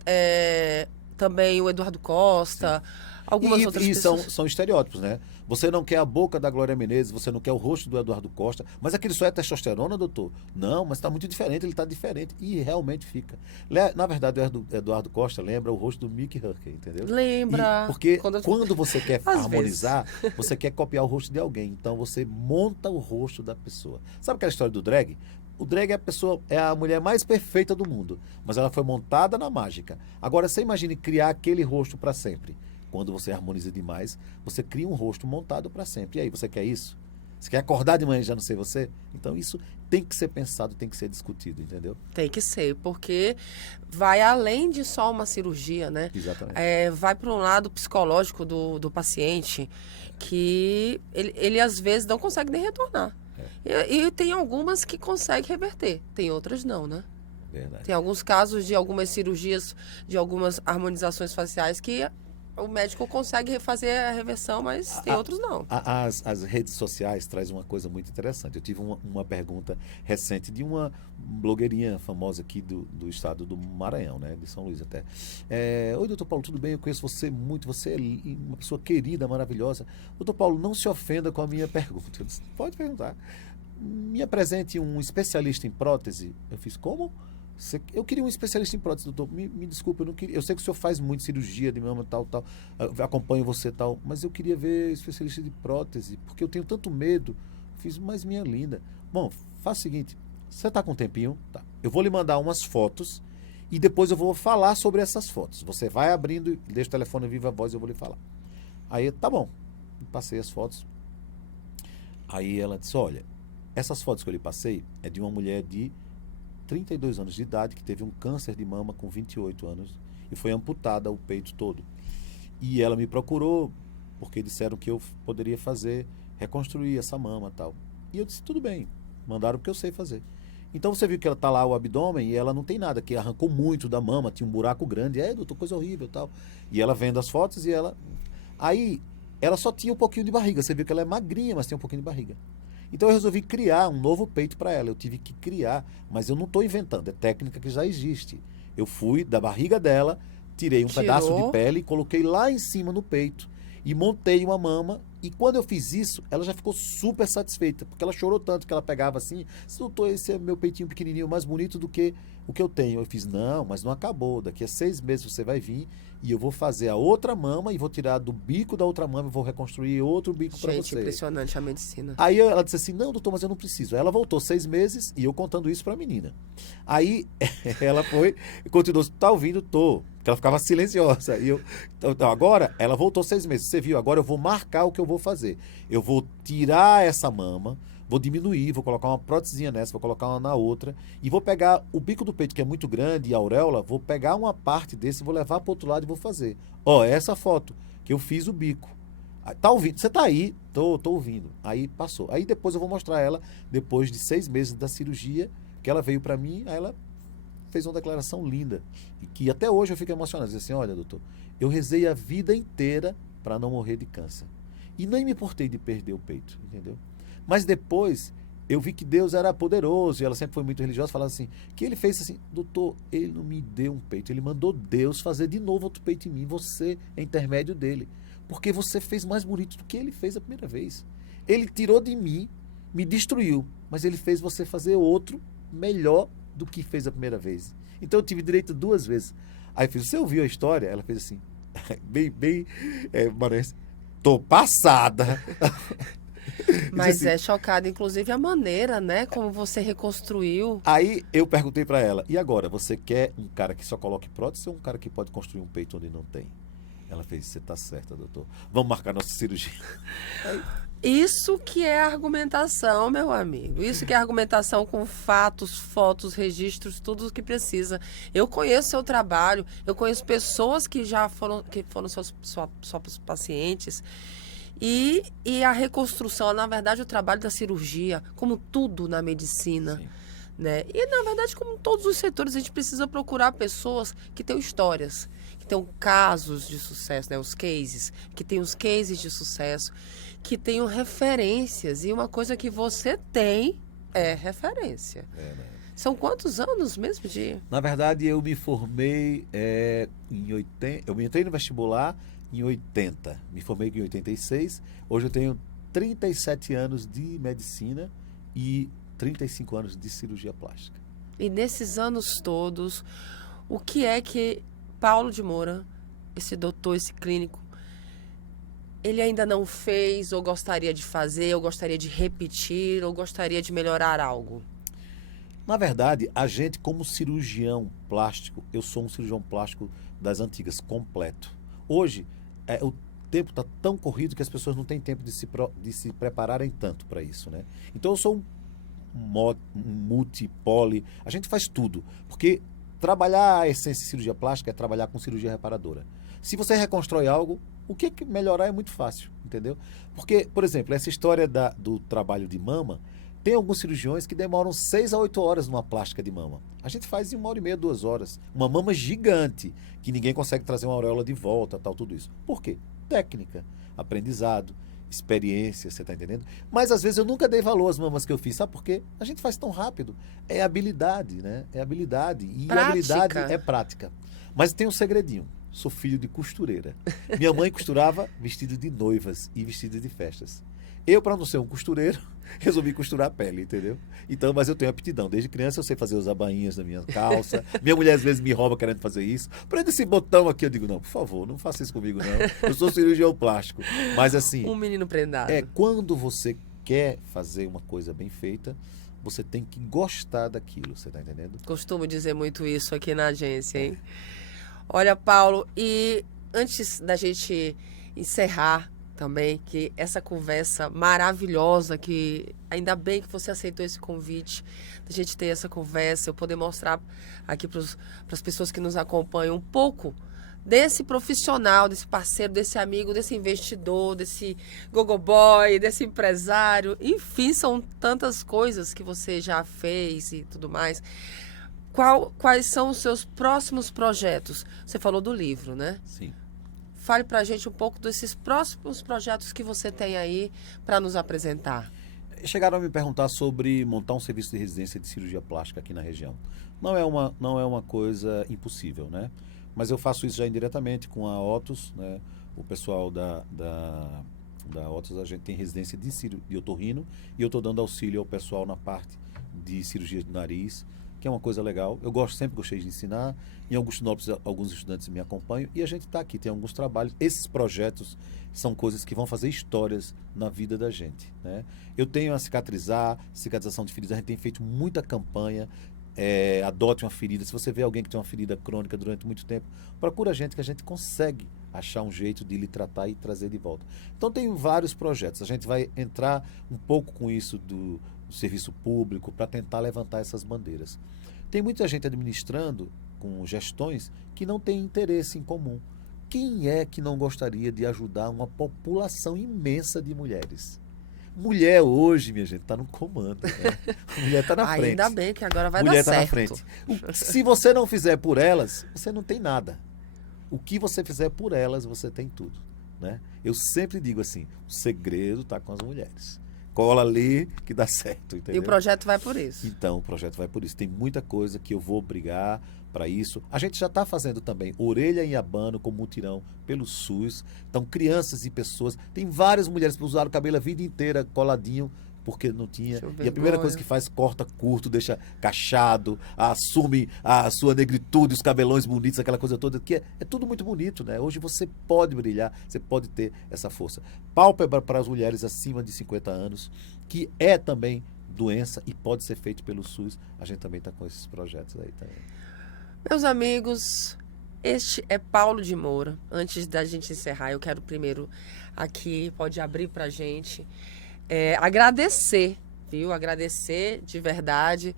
Também o Eduardo Costa, algumas outras pessoas. São estereótipos, né? Você não quer a boca da Glória Menezes, você não quer o rosto do Eduardo Costa, mas aquele só é testosterona, doutor? Não, mas está muito diferente, ele está diferente. E realmente fica. Na verdade, o Eduardo Costa lembra o rosto do Mickey Hurk, entendeu? Lembra. Porque quando você quer harmonizar, você quer copiar o rosto de alguém. Então você monta o rosto da pessoa. Sabe aquela história do drag? O drag é a mulher mais perfeita do mundo, mas ela foi montada na mágica. Agora, você imagine criar aquele rosto para sempre. Quando você harmoniza demais, você cria um rosto montado para sempre. E aí, você quer isso? Você quer acordar de manhã e já não ser você? Então, isso tem que ser pensado, tem que ser discutido, entendeu? Tem que ser, porque vai além de só uma cirurgia, né? Exatamente. Vai para um lado psicológico do paciente, que ele às vezes não consegue nem retornar. E tem algumas que conseguem reverter, tem outras não, né? Verdade. Tem alguns casos de algumas cirurgias, de algumas harmonizações faciais que o médico consegue fazer a reversão, mas tem outros não. As redes sociais trazem uma coisa muito interessante. Eu tive uma pergunta recente de uma blogueirinha famosa aqui do estado do Maranhão, né? De São Luís até. Oi, doutor Paulo, tudo bem? Eu conheço você muito, você é uma pessoa querida, maravilhosa. Doutor Paulo, não se ofenda com a minha pergunta. Eu disse, pode perguntar. Me apresente um especialista em prótese. Eu fiz, como? Eu queria um especialista em prótese, doutor. Me desculpa, eu não queria. Eu sei que o senhor faz muito cirurgia de mama, tal, tal. Eu acompanho você, tal. Mas eu queria ver especialista de prótese, porque eu tenho tanto medo. Fiz, mas minha linda. Bom, faça o seguinte. Você está com um tempinho? Tá. Eu vou lhe mandar umas fotos e depois eu vou falar sobre essas fotos. Você vai abrindo, deixa o telefone viva a voz e eu vou lhe falar. Aí, tá bom. Passei as fotos. Aí ela disse, olha, essas fotos que eu lhe passei é de uma mulher de 32 anos de idade, que teve um câncer de mama com 28 anos e foi amputada o peito todo. E ela me procurou porque disseram que eu poderia reconstruir essa mama e tal. E eu disse, tudo bem, mandaram o que eu sei fazer. Então você viu que ela tá lá o abdômen e ela não tem nada, que arrancou muito da mama, tinha um buraco grande, doutor, coisa horrível e tal. E ela vendo as fotos e ela... Aí, ela só tinha um pouquinho de barriga, você viu que ela é magrinha, mas tem um pouquinho de barriga. Então eu resolvi criar um novo peito para ela. Eu tive que criar, mas eu não estou inventando, é técnica que já existe. Eu fui da barriga dela, tirei um pedaço de pele e coloquei lá em cima no peito e montei uma mama. E quando eu fiz isso, ela já ficou super satisfeita, porque ela chorou tanto que ela pegava assim, doutor, esse é meu peitinho pequenininho, mais bonito do que o que eu tenho. Eu fiz, não, mas não acabou, daqui a 6 meses você vai vir e eu vou fazer a outra mama e vou tirar do bico da outra mama e vou reconstruir outro bico para você. Gente, impressionante a medicina. Aí ela disse assim, não, doutor, mas eu não preciso. Aí ela voltou 6 meses e eu contando isso para a menina. Aí ela foi e continuou, tá ouvindo? Tô. Porque ela ficava silenciosa. E então, agora, ela voltou 6 meses. Você viu? Agora eu vou marcar o que eu vou fazer. Eu vou tirar essa mama, vou diminuir, vou colocar uma prótesezinha nessa, vou colocar uma na outra, e vou pegar o bico do peito, que é muito grande, e a auréola, vou pegar uma parte desse, vou levar para o outro lado e vou fazer. Ó, essa foto, que eu fiz o bico. Tá ouvindo? Você tá aí? Tô ouvindo. Aí passou. Aí depois eu vou mostrar ela, depois de 6 meses da cirurgia, que ela veio para mim, aí ela fez uma declaração linda, e que até hoje eu fico emocionado. Diz assim, olha, doutor, eu rezei a vida inteira para não morrer de câncer. E nem me importei de perder o peito, entendeu? Mas depois eu vi que Deus era poderoso, e ela sempre foi muito religiosa, falava assim, que ele fez assim, doutor, ele não me deu um peito, ele mandou Deus fazer de novo outro peito em mim, você é intermédio dele, porque você fez mais bonito do que ele fez a primeira vez. Ele tirou de mim, me destruiu, mas ele fez você fazer outro melhor do que fez a primeira vez. Então eu tive direito 2 vezes. Aí eu fiz, você ouviu a história? Ela fez assim, Maranhense, tô passada. Mas assim, é chocada, inclusive, a maneira, né? Como você reconstruiu. Aí eu perguntei pra ela, e agora, você quer um cara que só coloque prótese ou um cara que pode construir um peito onde não tem? Ela fez, você tá certa, doutor. Vamos marcar nossa cirurgia. Isso que é argumentação, meu amigo. Isso que é argumentação com fatos, fotos, registros, tudo o que precisa. Eu conheço seu trabalho, eu conheço pessoas que já foram seus pacientes. E a reconstrução, na verdade, o trabalho da cirurgia, como tudo na medicina, Sim. né? E, na verdade, como em todos os setores, a gente precisa procurar pessoas que tenham histórias, que tenham casos de sucesso, né? Os cases, que tenham os cases de sucesso, que tenham referências. E uma coisa que você tem é referência. Né? São quantos anos mesmo de... Na verdade, eu me formei em 80... Eu me entrei no vestibular em 80. Me formei em 86. Hoje eu tenho 37 anos de medicina e 35 anos de cirurgia plástica. E nesses anos todos, o que é que Paulo de Moura, esse doutor, esse clínico, ele ainda não fez, ou gostaria de fazer, ou gostaria de repetir, ou gostaria de melhorar algo? Na verdade, a gente, como cirurgião plástico, eu sou um cirurgião plástico das antigas, completo. Hoje, o tempo está tão corrido que as pessoas não têm tempo de se prepararem tanto para isso, né? Então eu sou um multi, poli, a gente faz tudo, porque trabalhar a essência de cirurgia plástica é trabalhar com cirurgia reparadora. Se você reconstrói algo, o que melhorar é muito fácil, entendeu? Porque, por exemplo, essa história do trabalho de mama, tem alguns cirurgiões que demoram 6 a 8 horas numa plástica de mama. A gente faz em 1h30, 2 horas. Uma mama gigante, que ninguém consegue trazer uma auréola de volta, tal, tudo isso. Por quê? Técnica, aprendizado, experiência, você está entendendo? Mas às vezes eu nunca dei valor às mamas que eu fiz, sabe por quê? A gente faz tão rápido. É habilidade, né? É habilidade. E Prática. habilidade é prática. Mas tem um segredinho. sou filho de costureira. Minha mãe costurava vestido de noivas e vestido de festas. Eu, para não ser um costureiro, resolvi costurar a pele, entendeu? Então, mas eu tenho aptidão. Desde criança eu sei fazer os abainhas da minha calça. Minha mulher às vezes me rouba querendo fazer isso. Prenda esse botão aqui. Eu digo, não, por favor, não faça isso comigo, não. Eu sou cirurgião plástico. Mas assim, Um menino prendado. quando você quer fazer uma coisa bem feita, você tem que gostar daquilo, você tá entendendo? Costumo dizer muito isso aqui na agência, hein? Olha, Paulo, e antes da gente encerrar também, que essa conversa maravilhosa, que ainda bem que você aceitou esse convite, da gente ter essa conversa, eu poder mostrar aqui para as pessoas que nos acompanham um pouco desse profissional, desse parceiro, desse amigo, desse investidor, desse gogo boy, desse empresário, enfim, são tantas coisas que você já fez e tudo mais. Quais são os seus próximos projetos? Você falou do livro, né? Sim. Fale pra gente um pouco desses próximos projetos que você tem aí para nos apresentar. Chegaram a me perguntar sobre montar um serviço de residência de cirurgia plástica aqui na região. Não é uma coisa impossível, né? Mas eu faço isso já indiretamente com a Otus, né? O pessoal da Otus, a gente tem residência de otorrino e eu estou dando auxílio ao pessoal na parte de cirurgia de nariz, que é uma coisa legal. Eu sempre gostei de ensinar. Em Augustinópolis, alguns estudantes me acompanham e a gente está aqui, tem alguns trabalhos. Esses projetos são coisas que vão fazer histórias na vida da gente, né? Eu tenho a cicatrização de feridas, a gente tem feito muita campanha. Adote uma ferida. Se você vê alguém que tem uma ferida crônica durante muito tempo, procura a gente, que a gente consegue achar um jeito de lhe tratar e trazer de volta. Então tem vários projetos. A gente vai entrar um pouco com isso do serviço público para tentar levantar essas bandeiras. Tem muita gente administrando com gestões que não tem interesse em comum. Quem é que não gostaria de ajudar uma população imensa de mulheres? Mulher hoje, minha gente, está no comando. Né? Mulher está na frente. Ainda bem que agora vai Mulher dar tá certo. na frente. Se você não fizer por elas, você não tem nada. O que você fizer por elas, você tem tudo. Né? Eu sempre digo assim, o segredo está com as mulheres. Cola ali que dá certo, entendeu? E o projeto vai por isso. Então, o projeto vai por isso. Tem muita coisa que eu vou brigar para isso. A gente já está fazendo também orelha em abano com mutirão pelo SUS. Então, crianças e pessoas... Tem várias mulheres que usaram o cabelo a vida inteira coladinho porque não tinha. E a primeira coisa que faz, corta curto, deixa cachado, assume a sua negritude, os cabelões bonitos, aquela coisa toda, que é tudo muito bonito, né? Hoje você pode brilhar, você pode ter essa força. Pálpebra para as mulheres acima de 50 anos, que é também doença e pode ser feito pelo SUS. A gente também está com esses projetos aí também. Meus amigos, este é Paulo de Moura. Antes da gente encerrar, eu quero primeiro aqui, pode abrir pra gente, agradecer, viu? Agradecer de verdade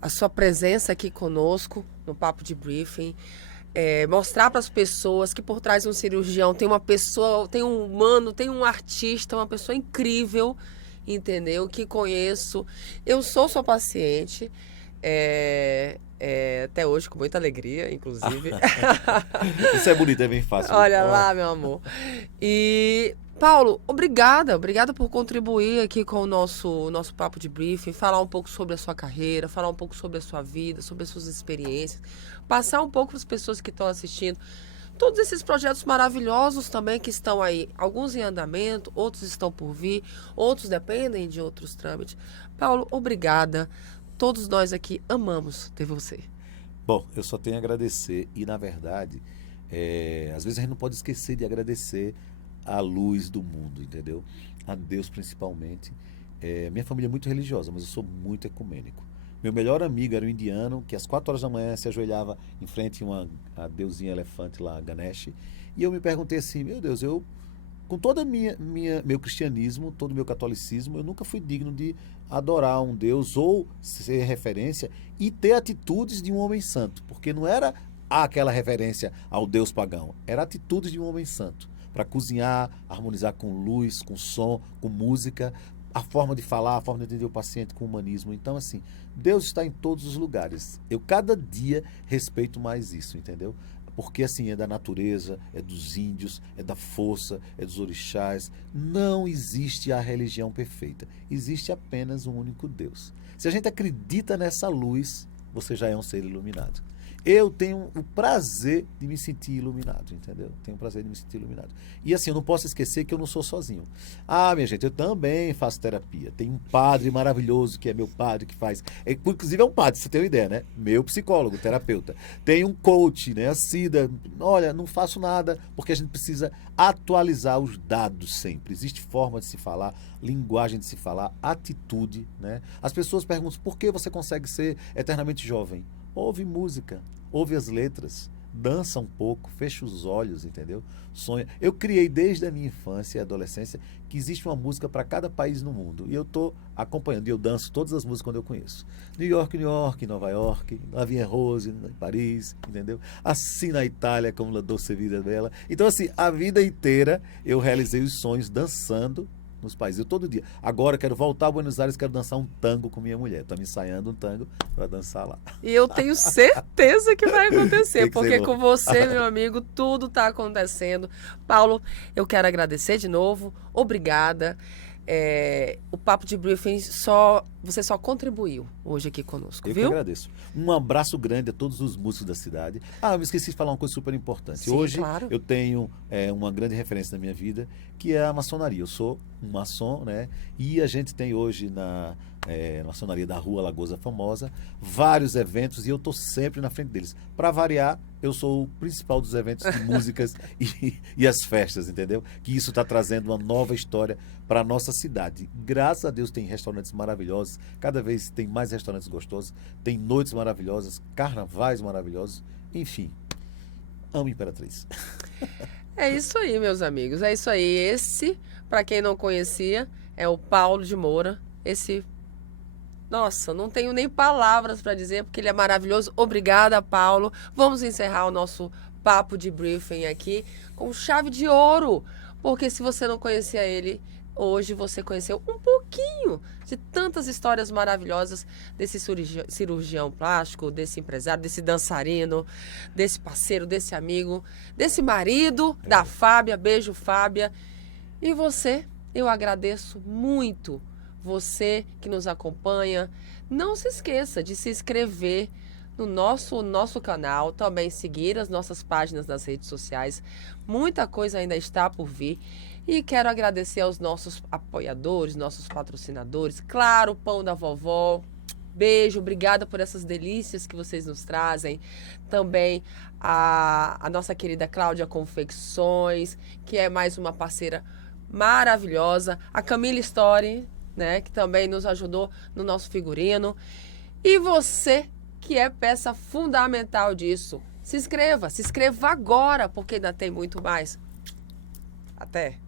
a sua presença aqui conosco no Papo de Briefing. Mostrar para as pessoas que por trás de um cirurgião tem uma pessoa, tem um humano, tem um artista, uma pessoa incrível, entendeu? Que conheço. Eu sou sua paciente. Até hoje, com muita alegria, inclusive. Isso é bonito, é bem fácil. Olha lá, meu amor. E, Paulo, obrigada por contribuir aqui com o nosso Papo de Briefing, falar um pouco sobre a sua carreira, falar um pouco sobre a sua vida, sobre as suas experiências, passar um pouco para as pessoas que estão assistindo todos esses projetos maravilhosos também que estão aí, alguns em andamento, outros estão por vir, outros dependem de outros trâmites. Paulo, obrigada. Todos nós aqui amamos ter você. Bom, eu só tenho a agradecer e, na verdade, às vezes a gente não pode esquecer de agradecer a luz do mundo, entendeu? A Deus principalmente. Minha família é muito religiosa, mas eu sou muito ecumênico. Meu melhor amigo era um indiano que às 4 horas da manhã se ajoelhava em frente a deusinha elefante lá, Ganesh, e eu me perguntei assim, meu Deus, com todo meu cristianismo, todo o meu catolicismo, eu nunca fui digno de adorar um Deus ou ser referência e ter atitudes de um homem santo, porque não era aquela referência ao Deus pagão, era atitudes de um homem santo, para cozinhar, harmonizar com luz, com som, com música, a forma de falar, a forma de entender o paciente com humanismo. Então, assim, Deus está em todos os lugares. Eu, cada dia, respeito mais isso, entendeu? Porque, assim, é da natureza, é dos índios, é da força, é dos orixás. Não existe a religião perfeita. Existe apenas um único Deus. Se a gente acredita nessa luz, você já é um ser iluminado. eu tenho o prazer de me sentir iluminado, entendeu? Tenho o prazer de me sentir iluminado. E assim, eu não posso esquecer que eu não sou sozinho. Ah, minha gente, eu também faço terapia. Tem um padre maravilhoso que é meu padre que faz. Inclusive é um padre, você tem uma ideia, né? Meu psicólogo, terapeuta. Tem um coach, né? A Cida. Olha, não faço nada porque a gente precisa atualizar os dados sempre. Existe forma de se falar, linguagem de se falar, atitude, né? As pessoas perguntam por que você consegue ser eternamente jovem? Ouve música, ouve as letras, dança um pouco, fecha os olhos, entendeu? Sonha. Eu criei desde a minha infância e adolescência que existe uma música para cada país no mundo. E eu estou acompanhando, e eu danço todas as músicas quando eu conheço. New York, Nova York, La Vie en Rose, em Paris, entendeu? Assim na Itália, como La Dolce Vita Bella. Então, assim, a vida inteira eu realizei os sonhos dançando nos países. Eu todo dia. Agora quero voltar a Buenos Aires, quero dançar um tango com minha mulher. Estou me ensaiando um tango para dançar lá. E eu tenho certeza que vai acontecer, Tem que porque ser com você, meu amigo, tudo está acontecendo. Paulo, eu quero agradecer de novo. Obrigada. O Papo de Briefing você só contribuiu hoje aqui conosco, Eu que viu? agradeço. Um abraço grande a todos os músicos da cidade. Ah, eu me esqueci de falar uma coisa super importante. Sim, Hoje claro. eu tenho uma grande referência na minha vida, que é a maçonaria. Eu sou um maçom, né? E a gente tem hoje na maçonaria da Rua Lagoa Famosa vários eventos e eu estou sempre na frente deles. Para variar, eu sou o principal dos eventos de músicas e as festas, entendeu? Que isso está trazendo uma nova história para a nossa cidade. Graças a Deus tem restaurantes maravilhosos, cada vez tem mais restaurantes gostosos, tem noites maravilhosas, carnavais maravilhosos, enfim. Amo Imperatriz. É isso aí, meus amigos. É isso aí. Esse, para quem não conhecia, é o Paulo de Moura. Nossa, não tenho nem palavras para dizer, porque ele é maravilhoso. Obrigada, Paulo. Vamos encerrar o nosso Papo de Briefing aqui com chave de ouro. Porque se você não conhecia ele, hoje você conheceu um pouquinho de tantas histórias maravilhosas desse cirurgião plástico, desse empresário, desse dançarino, desse parceiro, desse amigo, desse marido da Fábia. Beijo, Fábia. E você, eu agradeço muito. Você que nos acompanha, não se esqueça de se inscrever no nosso canal, também seguir as nossas páginas nas redes sociais. Muita coisa ainda está por vir. E quero agradecer aos nossos apoiadores, nossos patrocinadores. Claro, o Pão da Vovó. Beijo, obrigada por essas delícias que vocês nos trazem. Também a nossa querida Cláudia Confecções, que é mais uma parceira maravilhosa. A Camila Story, né, que também nos ajudou no nosso figurino. E você, que é peça fundamental disso, se inscreva agora, porque ainda tem muito mais. Até!